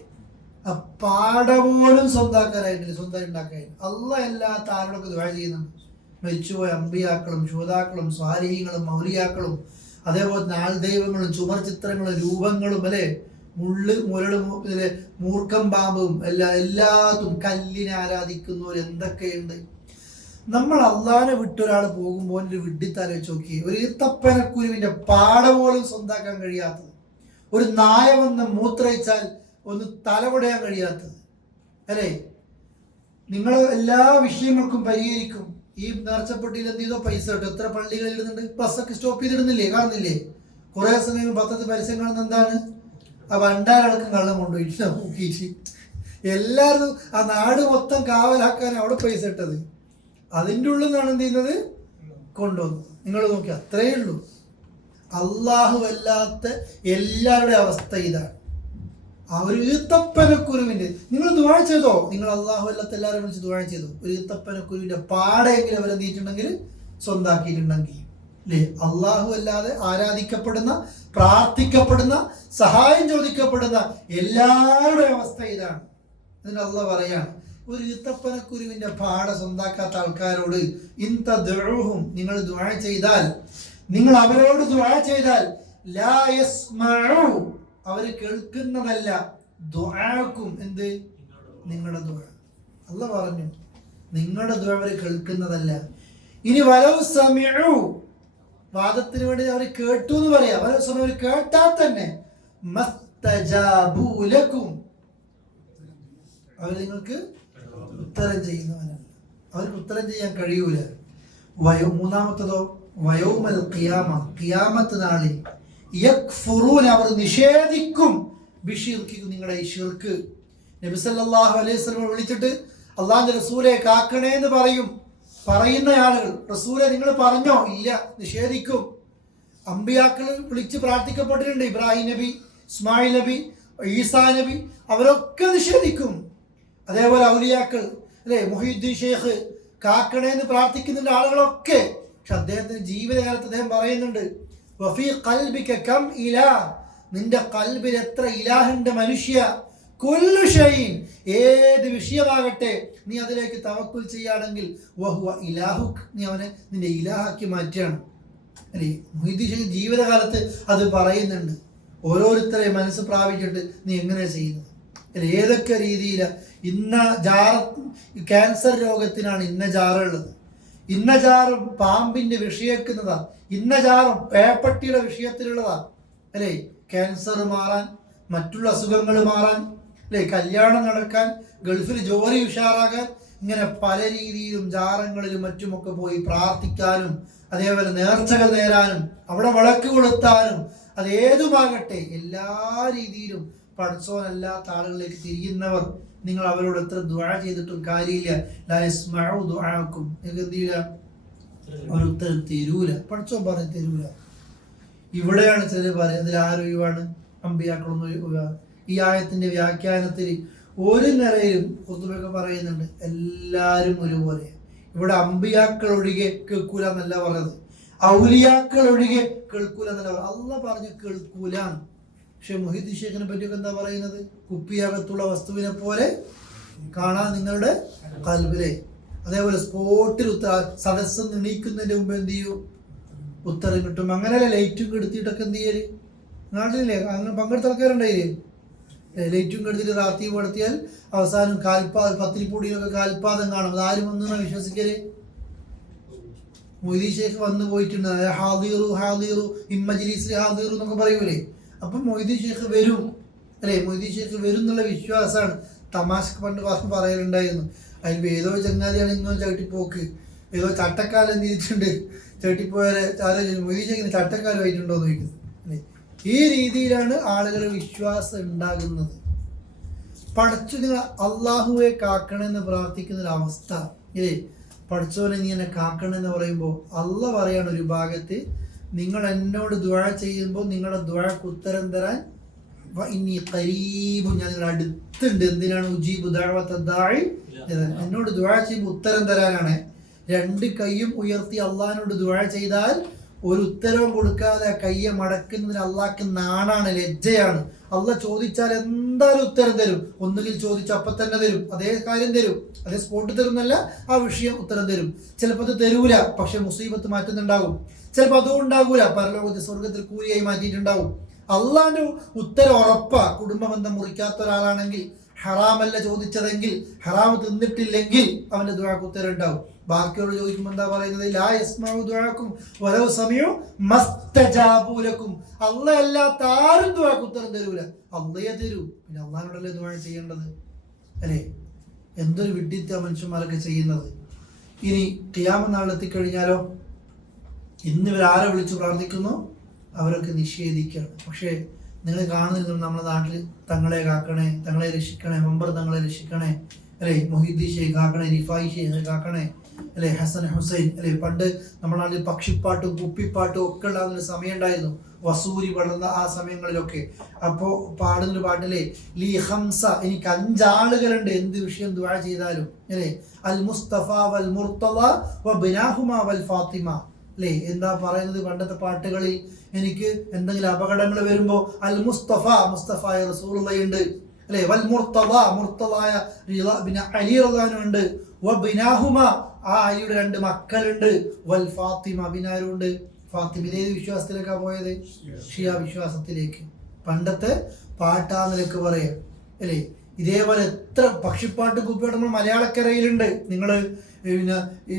ആ പാട പോലും സ്വന്താക്കാനായിട്ടില്ല, സ്വന്തം ഉണ്ടാക്കാനായിട്ട്. അള്ളാഹ് എല്ലാത്ത ആരോടൊക്കെ ദുആ ചെയ്യുന്നുണ്ട്. മരിച്ചുപോയ അമ്പിയാക്കളും ശുഹദാക്കളും സ്വാലിഹീങ്ങളും മൗലിയാക്കളും, അതേപോലെ നാൾ ദൈവങ്ങളും ചുമർ ചിത്രങ്ങളും രൂപങ്ങളും അല്ലെ, മുരളും മൂർഖം പാമ്പും എല്ലാത്തും, കല്ലിനെ ആരാധിക്കുന്നവർ എന്തൊക്കെയുണ്ട്. നമ്മൾ അള്ളാഹനെ വിട്ടൊരാൾ പോകുമ്പോൾ ഒരു വിഡ്ഢിത്താലോചിച്ച് നോക്കി, ഒരു ഈത്തപ്പനക്കുരുവിന്റെ പാട പോലും സ്വന്താക്കാൻ കഴിയാത്തത്, ഒരു നായ വന്ന് മൂത്രയിച്ചാൽ ഒന്ന് തലകൊടയാൻ കഴിയാത്തത് അല്ലേ. നിങ്ങൾ എല്ലാ വിഷയങ്ങൾക്കും പരിഹരിക്കും. ഈ നേർച്ചപ്പെട്ടിയിൽ എന്ത് ചെയ്തോ പൈസ കിട്ടും. എത്ര പള്ളികൾ ഇടുന്നുണ്ട്, ബസ്സൊക്കെ സ്റ്റോപ്പ് ചെയ്തിടുന്നില്ലേ, കാണുന്നില്ലേ? കുറെ സമയം പത്രത്തിൽ പരസ്യം കാണുന്ന എന്താണ്? ആ വണ്ടാരടക്കം കള്ളം കൊണ്ടുപോയിട്ട് നോക്കിയിട്ട് എല്ലാവരും ആ നാട് മൊത്തം കാവലാക്കാൻ അവിടെ പൈസ ഇട്ടത്, അതിൻ്റെ ഉള്ളിൽ നിന്നാണ് എന്ത് ചെയ്യുന്നത്? കൊണ്ടുവന്നു. നിങ്ങൾ നോക്കി, അത്രയേ ഉള്ളൂ. അള്ളാഹു അല്ലാത്ത എല്ലാവരുടെ അവസ്ഥ ഇതാണ്. ആ ഒരു ഈത്തപ്പനക്കുരുവിന്റെ, നിങ്ങൾ ദുആ ചെയ്തോ? നിങ്ങൾ അള്ളാഹു അല്ലാത്ത എല്ലാവരും വിളിച്ച് ദുആ ചെയ്തോ? ഒരു ഈത്തപ്പനക്കുരുവിന്റെ പാടെങ്കിലും അവരെന്തിയിട്ടുണ്ടെങ്കിൽ, സ്വന്താക്കിയിട്ടുണ്ടെങ്കിൽ, അല്ലേ? അള്ളാഹു അല്ലാതെ ആരാധിക്കപ്പെടുന്ന, പ്രാർത്ഥിക്കപ്പെടുന്ന, സഹായം ചോദിക്കപ്പെടുന്ന എല്ലാവരുടെയും അവസ്ഥ ഇതാണ്. അതിന് അള്ളാഹ് പറയാണ്, ഒരു ഈത്തപ്പനക്കുരുവിന്റെ പാട സ്വന്താക്കാത്ത ആൾക്കാരോട് ഇൻതദ്ഉഹും, നിങ്ങൾ ദുആ ചെയ്താൽ, നിങ്ങൾ അവരോട് ദുആ ചെയ്താൽ, ലാ യസ്മഉ, അവർ കേൾക്കുന്നതല്ല, ദുആക്കും, എന്ത്? നിങ്ങളുടെ ദുആ. അള്ളാഹ് പറഞ്ഞു നിങ്ങളുടെ ദുആ അവർ കേൾക്കുന്നതല്ല. ഇനി വലൗ സമിഉ, വാദത്തിന് വേണ്ടി അവർ കേട്ടു എന്ന് പറയാം. വലൗ സമിഉ, അവർ കേട്ടാൽ തന്നെ മസ്തജാബു ലക്കും, അവർ നിങ്ങൾക്ക് ഉത്തരം ചെയ്യുന്നവനല്ല, അവർക്ക് ഉത്തരം ചെയ്യാൻ കഴിയൂല. മൂന്നാമത്തതോ വയൗമൽ ഖിയാമ, ഖിയാമത്ത് നാളിൽ യക്ഫുറൂന, അവർ നിഷേധിക്കും, ബിശിർക്കിക്കും, നിങ്ങളുടെ ഈ ശിർക്ക്. നബി സല്ലല്ലാഹു അലൈഹി വസല്ലം വിളിച്ചിട്ട് അള്ളാഹുവിന്റെ റസൂലെ കാക്കണേ എന്ന് പറയുന്ന ആളുകൾ, റസൂലെ നിങ്ങൾ പറഞ്ഞോ? ഇല്ല, നിഷേധിക്കും. അമ്പിയാക്കൾ വിളിച്ച് പ്രാർത്ഥിക്കപ്പെട്ടിട്ടുണ്ട്, ഇബ്രാഹിം നബി, ഇസ്മായിൽ നബി, ഈസാ നബി, അവരൊക്കെ നിഷേധിക്കും. അതേപോലെ ഔലിയാക്കൾ, അല്ലെ, മുഹീദ്ദീൻ ഷെയ്ഖ് കാക്കണേ എന്ന് പ്രാർത്ഥിക്കുന്നുണ്ട് ആളുകളൊക്കെ. പക്ഷെ അദ്ദേഹത്തിന് ജീവിതകാലത്ത് അദ്ദേഹം പറയുന്നുണ്ട്, വഫീ ഖൽബിക കം ഇലാഹ്, നിന്റെ കൽബിൽ എത്ര ഇലാഹുണ്ട് മനുഷ്യ, കുല്ലു ഷൈഇൻ, ഏത് വിഷയമാകട്ടെ നീ അതിലേക്ക് തവക്കുൽ ചെയ്യുകയാണെങ്കിൽ വഹുവ ഇലാഹുക്, നീ അവനെ നിന്റെ ഇലാഹാക്കി മാറ്റുകയാണ്. അല്ലേ? മുഹീദ്ദീൻ ഷെയ്ഖ് ജീവിതകാലത്ത് അത് പറയുന്നുണ്ട്. ഓരോരുത്തരെ മനസ്സ് പ്രാപിച്ചിട്ട് നീ എങ്ങനെ ചെയ്യുന്നത്, ഏതൊക്കെ രീതിയിലാണ്. ഇന്ന ജാർ, ക്യാൻസർ രോഗത്തിനാണ് ഇന്ന ജാറുള്ളത്, ഇന്ന ജാറും പാമ്പിന്റെ വിഷയേക്കുന്നതാ, ഇന്ന ജാറും പേപ്പട്ടിയുടെ വിഷയത്തിലുള്ളതാ. അല്ലേ? ക്യാൻസർ മാറാൻ, മറ്റുള്ള അസുഖങ്ങൾ മാറാൻ, അല്ലേ, കല്യാണം നടക്കാൻ, ഗൾഫിൽ ജോലി ഉഷാറാകാൻ, ഇങ്ങനെ പല രീതിയിലും ജാറങ്ങളിലും മറ്റുമൊക്കെ പോയി പ്രാർത്ഥിക്കാനും, അതേപോലെ നേർച്ചകൾ നേരാനും, അവിടെ വിളക്ക് കൊളുത്താനും, അതേതുമാകട്ടെ എല്ലാ രീതിയിലും പടച്ചോനല്ലാത്ത ആളുകളിലേക്ക് തിരിയുന്നവർ, നിങ്ങൾ അവരോട് എത്ര ദുആ ചെയ്തിട്ടും കാര്യമില്ല. ലാ യസ്മഉ ദുആക്കും, നിങ്ങൾക്ക് എന്ത് ചെയ്യില്ല, അവർ ഉത്തരം തരൂല. പടച്ചോൻ പറഞ്ഞ് തരൂല. ഇവിടെയാണ് ചിലർ പറയുന്നത് അതിൽ ആരൊഴിവാണ്, അമ്പിയാക്കളൊന്നും ഒഴിവാണ്. ഈ ആയത്തിന്റെ വ്യാഖ്യാനത്തിൽ ഒരു നിലയിലും ഖുർത്തുബിയൊക്കെ പറയുന്നുണ്ട് എല്ലാവരും ഒരുപോലെ. ഇവിടെ അമ്പിയാക്കൾ ഒഴികെ കേൾക്കൂല എന്നല്ല പറഞ്ഞത്, ഔലിയാക്കൾ ഒഴികെ കേൾക്കൂല എന്നല്ല പറഞ്ഞത്. അള്ളാഹ് പറഞ്ഞു കേൾക്കൂല. പക്ഷെ മുഹീദ്ദീൻ ഷെയ്ഖിനെ പറ്റിയൊക്കെ എന്താ പറയുന്നത്, കുപ്പിയകത്തുള്ള വസ്തുവിനെ പോലെ കാണാൻ നിങ്ങളുടെ കൽബിലെ. അതേപോലെ സ്പോട്ടിൽ സദസ്സ് എണീക്കുന്നതിന്റെ മുമ്പ് എന്ത് ചെയ്യും, ഉത്തരം കിട്ടും. അങ്ങനെയല്ലേ ലൈറ്റും കെടുത്തിയിട്ടൊക്കെ എന്ത് ചെയ്യല്, നാട്ടിലില്ലേ അങ്ങനെ പങ്കെടുത്ത ആൾക്കാരുണ്ടായില്ലേ, ലൈറ്റും കെടുത്തിട്ട് റാത്തി പടുത്തിയാൽ അവസാനം പത്തിരിപ്പൊടിയിലൊക്കെ കാൽപാദം കാണും. അതാരും ഒന്നും വിശ്വസിക്കല്. മൊയ്തീൻ ഷെയ്ഖ് വന്നു പോയിട്ടുണ്ട്, ഹാദിറു ഹാദിറു ഇമ്മജ്ലിസിൽ ഹാദിറു എന്നൊക്കെ പറയൂലേ. അപ്പം മൊയ്തീൻ ഷെയ്ഖ് വരും, അല്ലേ, മൊയ്തീൻ ഷെയ്ഖ് വരും എന്നുള്ള വിശ്വാസമാണ്. തമാശക്ക് പണ്ട് വാക്ക് പറയലുണ്ടായിരുന്നു. അതിൽ ഏതോ ചങ്ങാതിയാണ് ഇങ്ങനെ ചവിട്ടിപ്പോക്ക്, ഏതോ ചട്ടക്കാലം എന്ത് ചെയ്തിട്ടുണ്ട്, ചവിട്ടിപ്പോയാൽ മൊയ്തീൻ ഷെയ്ഖിന് ചട്ടക്കാലമായിട്ടുണ്ടോ എന്ന് ചോദിക്കുന്നത്. അല്ലേ, ഈ രീതിയിലാണ് ആളുകൾ വിശ്വാസം ഉണ്ടാകുന്നത്. പഠിച്ചു നിങ്ങൾ അള്ളാഹുവെ കാക്കണമെന്ന് പ്രാർത്ഥിക്കുന്ന ഒരു അവസ്ഥ, ഇല്ലേ, പഠിച്ചവനെ നീ എന്നെ കാക്കണമെന്ന് പറയുമ്പോൾ അള്ളാഹ് പറയാണ് ഒരു ഭാഗത്ത്, നിങ്ങൾ എന്നോട് ദുആ ചെയ്യുമ്പോൾ നിങ്ങളുടെ ദുആക്ക് ഉത്തരം തരാൻ ഇനി ഖരീബ്, ഞാൻ നിങ്ങളുടെ അടുത്തുണ്ട്. എന്തിനാണ്? ഉജീബു ദഅവത ദാഇ, എന്നോട് ദുആ ചെയ്യുമ്പോൾ ഉത്തരം തരാനാണ്. രണ്ട് കൈയും ഉയർത്തി അള്ളാഹിനോട് ദുആ ചെയ്താൽ ഒരു ഉത്തരവും കൊടുക്കാതെ കയ്യെ മടക്കുന്നതിന് അള്ളാഹ്ക്ക് നാണാണ്, ലജ്ജയാണ്. അള്ളാഹ് ചോദിച്ചാൽ എന്തായാലും ഉത്തരം തരും. ഒന്നുകിൽ ചോദിച്ച അപ്പം തന്നെ തരും, അതേ കാര്യം തരും, അതേ സ്പോട്ട് തരും എന്നല്ല, ആ വിഷയം ഉത്തരം തരും. ചിലപ്പോൾ അത് തരൂല, പക്ഷെ മുസീബത്ത് മാറ്റുന്നുണ്ടാകും. ചിലപ്പോൾ അതും ഉണ്ടാകൂല, പരലോകത്ത് സ്വർഗത്തിൽ കൂലിയായി മാറ്റിയിട്ടുണ്ടാവും. അള്ളാഹിന്റെ ഉത്തരം ഉറപ്പാ. കുടുംബബന്ധം മുറിക്കാത്ത ഒരാളാണെങ്കിൽ, ഹറാമല്ല ചോദിച്ചതെങ്കിൽ, ഹറാം തിന്നിട്ടില്ലെങ്കിൽ അവന്റെ ദുആക്ക് ഉത്തരം ഉണ്ടാവും. ബാക്കിയോട് ചോദിക്കുമ്പോൾ എന്താ പറയുന്നത്, ലാ യസ്മഉ ദുആക്കും വലൗ സമിഉ മസ്തജാബു ലക്കും, അല്ലാഹ് അല്ലാത്ത ആരും ദുആക്ക് ഉത്തരം തരൂല, അള്ളയെ തരൂ. പിന്നെ അള്ളാഹിനോടല്ലേ ദുആ ചെയ്യേണ്ടത്, അല്ലേ? എന്തൊരു വിഡ്ഢിത്ത മനുഷ്യന്മാരൊക്കെ ചെയ്യുന്നത്. ഇനി ഖിയാമത്ത് നാൾ എത്തിക്കഴിഞ്ഞാലോ, ഇന്ന് ഇവരാരെ വിളിച്ചു പ്രാർത്ഥിക്കുന്നു, അവരൊക്കെ നിഷേധിക്കുകയാണ്. പക്ഷേ നിങ്ങൾ കാണുന്നില്ല, നമ്മുടെ നാട്ടിൽ തങ്ങളെ കാക്കണേ, തങ്ങളെ രക്ഷിക്കണേ, മെമ്പർ തങ്ങളെ രക്ഷിക്കണേ, അല്ലേ, മൊഹീദ്ദീൻ ഷെയ്ഖ് കാക്കണേ, റിഫായി ഷെയ്ഖ് കാക്കണേ, അല്ലെ, ഹസൻ ഹുസൈൻ, അല്ലെ, പണ്ട് നമ്മുടെ നാട്ടിൽ പക്ഷിപ്പാട്ടും കുപ്പിപ്പാട്ടും ഒക്കെ ഉണ്ടാകുന്നൊരു സമയം ഉണ്ടായിരുന്നു, വസൂരി പടർന്ന ആ സമയങ്ങളിലൊക്കെ. അപ്പോൾ പാടുന്നൊരു പാട്ടിലെ ലീ ഹംസ, എനിക്ക് 5 ആളുകളുണ്ട് എന്ത് വിഷയം ദുആ ചെയ്താലും, അല്ലേ, അൽ മുസ്തഫ വൽ മുർത്തദ വ ബിനാഹുമ വൽ ഫാത്തിമ, അല്ലേ? എന്താ പറയുന്നത് പണ്ടത്തെ പാട്ടുകളിൽ? എനിക്ക് എന്തെങ്കിലും അപകടങ്ങൾ വരുമ്പോൾ അൽ മുസ്തഫ, മുസ്തഫായ റസൂലുള്ളാഹിയുണ്ട് അല്ലേ? വൽ മുർത്തദ, മുർത്തദായ പിന്നെ അലി റളിയല്ലാഹു ഉണ്ട്. വ ബിനാഹുമ, ആ അലിയുടെ 2 മക്കളുണ്ട്. വൽ ഫാത്തിമ, ബിനാരുണ്ട് ഫാത്തിമ. ഇതേത് വിശ്വാസത്തിലേക്കാണ് പോയത്? ഷിയ വിശ്വാസത്തിലേക്ക്. പണ്ടത്തെ പാട്ടാന്നിലേക്ക് പറയാം അല്ലേ? ഇതേപോലെ എത്ര പക്ഷിപ്പാട്ട് കുപ്പിയോട്ട് നമ്മൾ മലയാളക്കരയിലുണ്ട്. നിങ്ങൾ പിന്നെ ഈ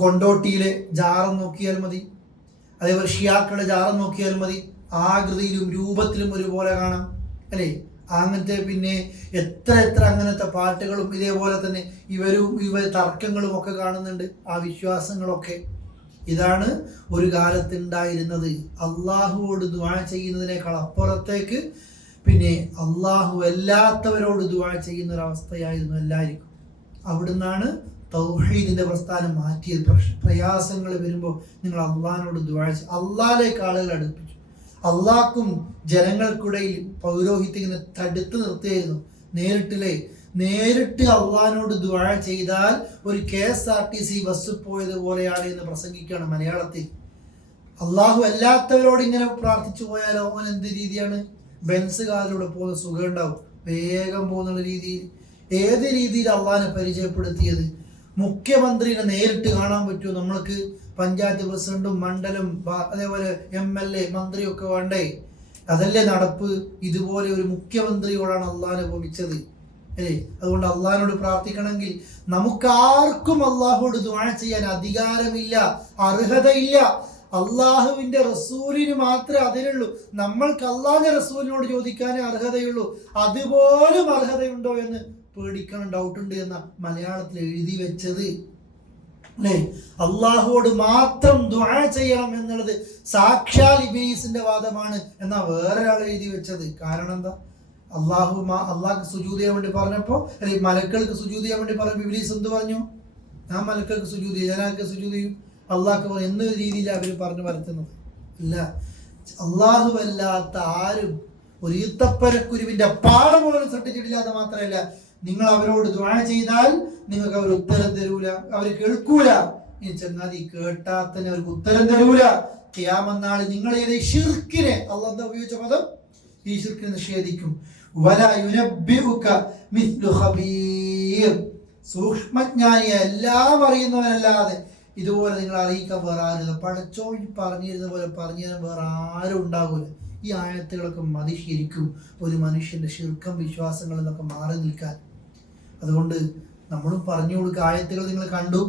കൊണ്ടോട്ടിയിലെ ജാറം നോക്കിയാൽ മതി, അതേപോലെ ഷിയാക്കളുടെ ജാറം നോക്കിയാൽ മതി, ആകൃതിയിലും രൂപത്തിലും ഒരുപോലെ കാണാം അല്ലേ? അങ്ങനത്തെ പിന്നെ എത്ര അങ്ങനത്തെ പാട്ടുകളും ഇതേപോലെ തന്നെ ഇവർ തർക്കങ്ങളും ഒക്കെ കാണുന്നുണ്ട്. ആ വിശ്വാസങ്ങളൊക്കെ ഇതാണ് ഒരു കാലത്തുണ്ടായിരുന്നത്. അള്ളാഹുവോട് ദുആ ചെയ്യുന്നതിനേക്കാൾ അപ്പുറത്തേക്ക് പിന്നെ അള്ളാഹു അല്ലാത്തവരോട് ദുആ ചെയ്യുന്ന ഒരവസ്ഥയായിരുന്നു എല്ലാവർക്കും. അവിടുന്നാണ് തൗഹീദിന്റെ പ്രസ്ഥാനം മാറ്റിയത്. പ്രയാസങ്ങൾ വരുമ്പോൾ നിങ്ങൾ അള്ളാഹിനോട് ദുആ ചെയ്യും. അള്ളാഹിലേക്ക് ആളുകൾ അടുപ്പിച്ചു. അള്ളാഹ്ക്കും ജനങ്ങൾക്കിടയിൽ പൗരോഹിത്യത്തിനെ തടുത്ത് നിർത്തിയായിരുന്നു. നേരിട്ട് അള്ളാഹിനോട് ദുആ ചെയ്താൽ ഒരു KSRTC ബസ് പോയതുപോലെയാണ് എന്ന് പ്രസംഗിക്കുകയാണ് മലയാളത്തിൽ. അള്ളാഹു അല്ലാത്തവരോട് ഇങ്ങനെ പ്രാർത്ഥിച്ചു പോയാലോ അവൻ എന്ത് രീതിയാണ്? ബെൻസ് കാറിലൂടെ പോകുന്ന സുഖം ഉണ്ടാവും, വേഗം പോകുന്ന രീതിയിൽ. ഏത് രീതിയിൽ അള്ളാഹിനെ പരിചയപ്പെടുത്തിയത്? മുഖ്യമന്ത്രിനെ നേരിട്ട് കാണാൻ പറ്റുമോ? നമ്മൾക്ക് പഞ്ചായത്ത് പ്രസിഡന്റും മണ്ഡലം അതേപോലെ MLA മന്ത്രിയൊക്കെ വേണ്ടേ? അതല്ലേ നടപ്പ്. ഇതുപോലെ ഒരു മുഖ്യമന്ത്രിയോടാണ് അള്ളാഹിനെ ഭവിച്ചത് അല്ലേ? അതുകൊണ്ട് അള്ളാഹിനോട് പ്രാർത്ഥിക്കണമെങ്കിൽ നമുക്കാർക്കും അള്ളാഹുവോട് ദുആ ചെയ്യാൻ അധികാരമില്ല, അർഹതയില്ല. അള്ളാഹുവിന്റെ റസൂലിന് മാത്രമേ അതിനുള്ളൂ. നമ്മൾക്ക് അള്ളാഹിന്റെ റസൂലിനോട് ചോദിക്കാനേ അർഹതയുള്ളൂ. അതുപോലും അർഹതയുണ്ടോ എന്ന് പേടിക്കണം, ഡൗട്ടുണ്ട് എന്ന മലയാളത്തിൽ എഴുതി വെച്ചത് അല്ലേ? അള്ളാഹുവോട് മാത്രം ദുആ ചെയ്യണം എന്നുള്ളത് സാക്ഷാൽ ഇബ്ലീസിന്റെ വാദമാണ് എന്നാ വേറൊരാൾ എഴുതി വെച്ചത്. കാരണം എന്താ? അള്ളാഹ്ക്ക് സുജൂദ് ചെയ്യാൻ വേണ്ടി പറഞ്ഞപ്പോ, അല്ലെ മലക്കൾക്ക് സുജൂദ് ചെയ്യാൻ വേണ്ടി പറഞ്ഞപ്പോൾ ഇബ്ലീസ് എന്ത് പറഞ്ഞു? ഞാൻ മലക്കൾക്ക് സുജൂദ് ചെയ്യും, ഞാനൊക്കെ സുജൂദ് ചെയ്യും. അള്ളാഹ്ക്ക് പറഞ്ഞു എന്ന രീതിയിലാണ് അവർ പറഞ്ഞു പരത്തുന്നത്. അല്ല, അള്ളാഹു അല്ലാത്ത ആരും ഒരു ഈത്തപ്പരക്കുരുവിന്റെ പാടം പോലും സൃഷ്ടിച്ചിട്ടില്ലാതെ മാത്രമല്ല, നിങ്ങൾ അവരോട് ദുആ ചെയ്താൽ നിങ്ങൾക്ക് അവർ ഉത്തരം തരൂല, അവർ കേൾക്കൂല. ഇനി ചങ്ങാതി കേട്ടാൽ തന്നെ അവർക്ക് ഉത്തരം തരൂല. ഖിയാമത്ത് നാളിൽ നിങ്ങൾ ഏത് ഷിർക്കിനെ, അള്ളാഹ് എന്താ ഉപയോഗിച്ച പദം? ഈ ഷിർക്കിനെ നിഷേധിക്കും. വലാ യുനബ്ബിഉക മിസ്ലു ഖബീർ, സൂക്ഷ്മജ്ഞാനിയെ എല്ലാം അറിയുന്നവനല്ലാതെ ഇതുപോലെ നിങ്ങൾ അറിയിക്കാൻ വേറെ ആരുമില്ല. പടച്ചോ പറഞ്ഞിരുന്ന പോലെ പറഞ്ഞു തരാൻ വേറെ ആരും ഉണ്ടാകൂല. ഈ ആയത്തുകളൊക്കെ മതി ശരിക്കും ഒരു മനുഷ്യന്റെ ശിർക്കം വിശ്വാസങ്ങളിൽ നിന്നൊക്കെ മാറി നിൽക്കാൻ. അതുകൊണ്ട് നമ്മളും പറഞ്ഞു കൊടുക്കുക. ആയത്തുകൾ നിങ്ങൾ കണ്ടു,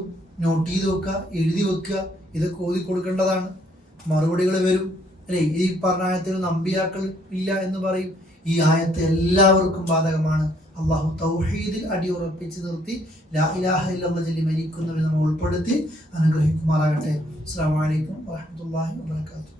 നോട്ട് ചെയ്ത് വെക്കുക, എഴുതി വെക്കുക. ഇതൊക്കെ ഓതി കൊടുക്കേണ്ടതാണ്. മറുപടികൾ വരും അല്ലേ? ഈ പറഞ്ഞ ആയത്തുകൾ അമ്പിയാക്കൾ ഇല്ല എന്ന് പറയും. ഈ ആയത്ത് എല്ലാവർക്കും ബാധകമാണ്. അള്ളാഹു തൗഹീദിൽ അടിയുറപ്പിച്ച് നിർത്തി ലാ ഇലാഹ ഇല്ലല്ലാഹ് ചൊല്ലി മരിക്കുന്നവരെ നമ്മൾ ഉൾപ്പെടുത്തി അനുഗ്രഹിക്കുമാറാകട്ടെ. അസ്സലാമു അലൈക്കും വറഹ്മത്തുള്ളാഹി വബറകാതുഹു.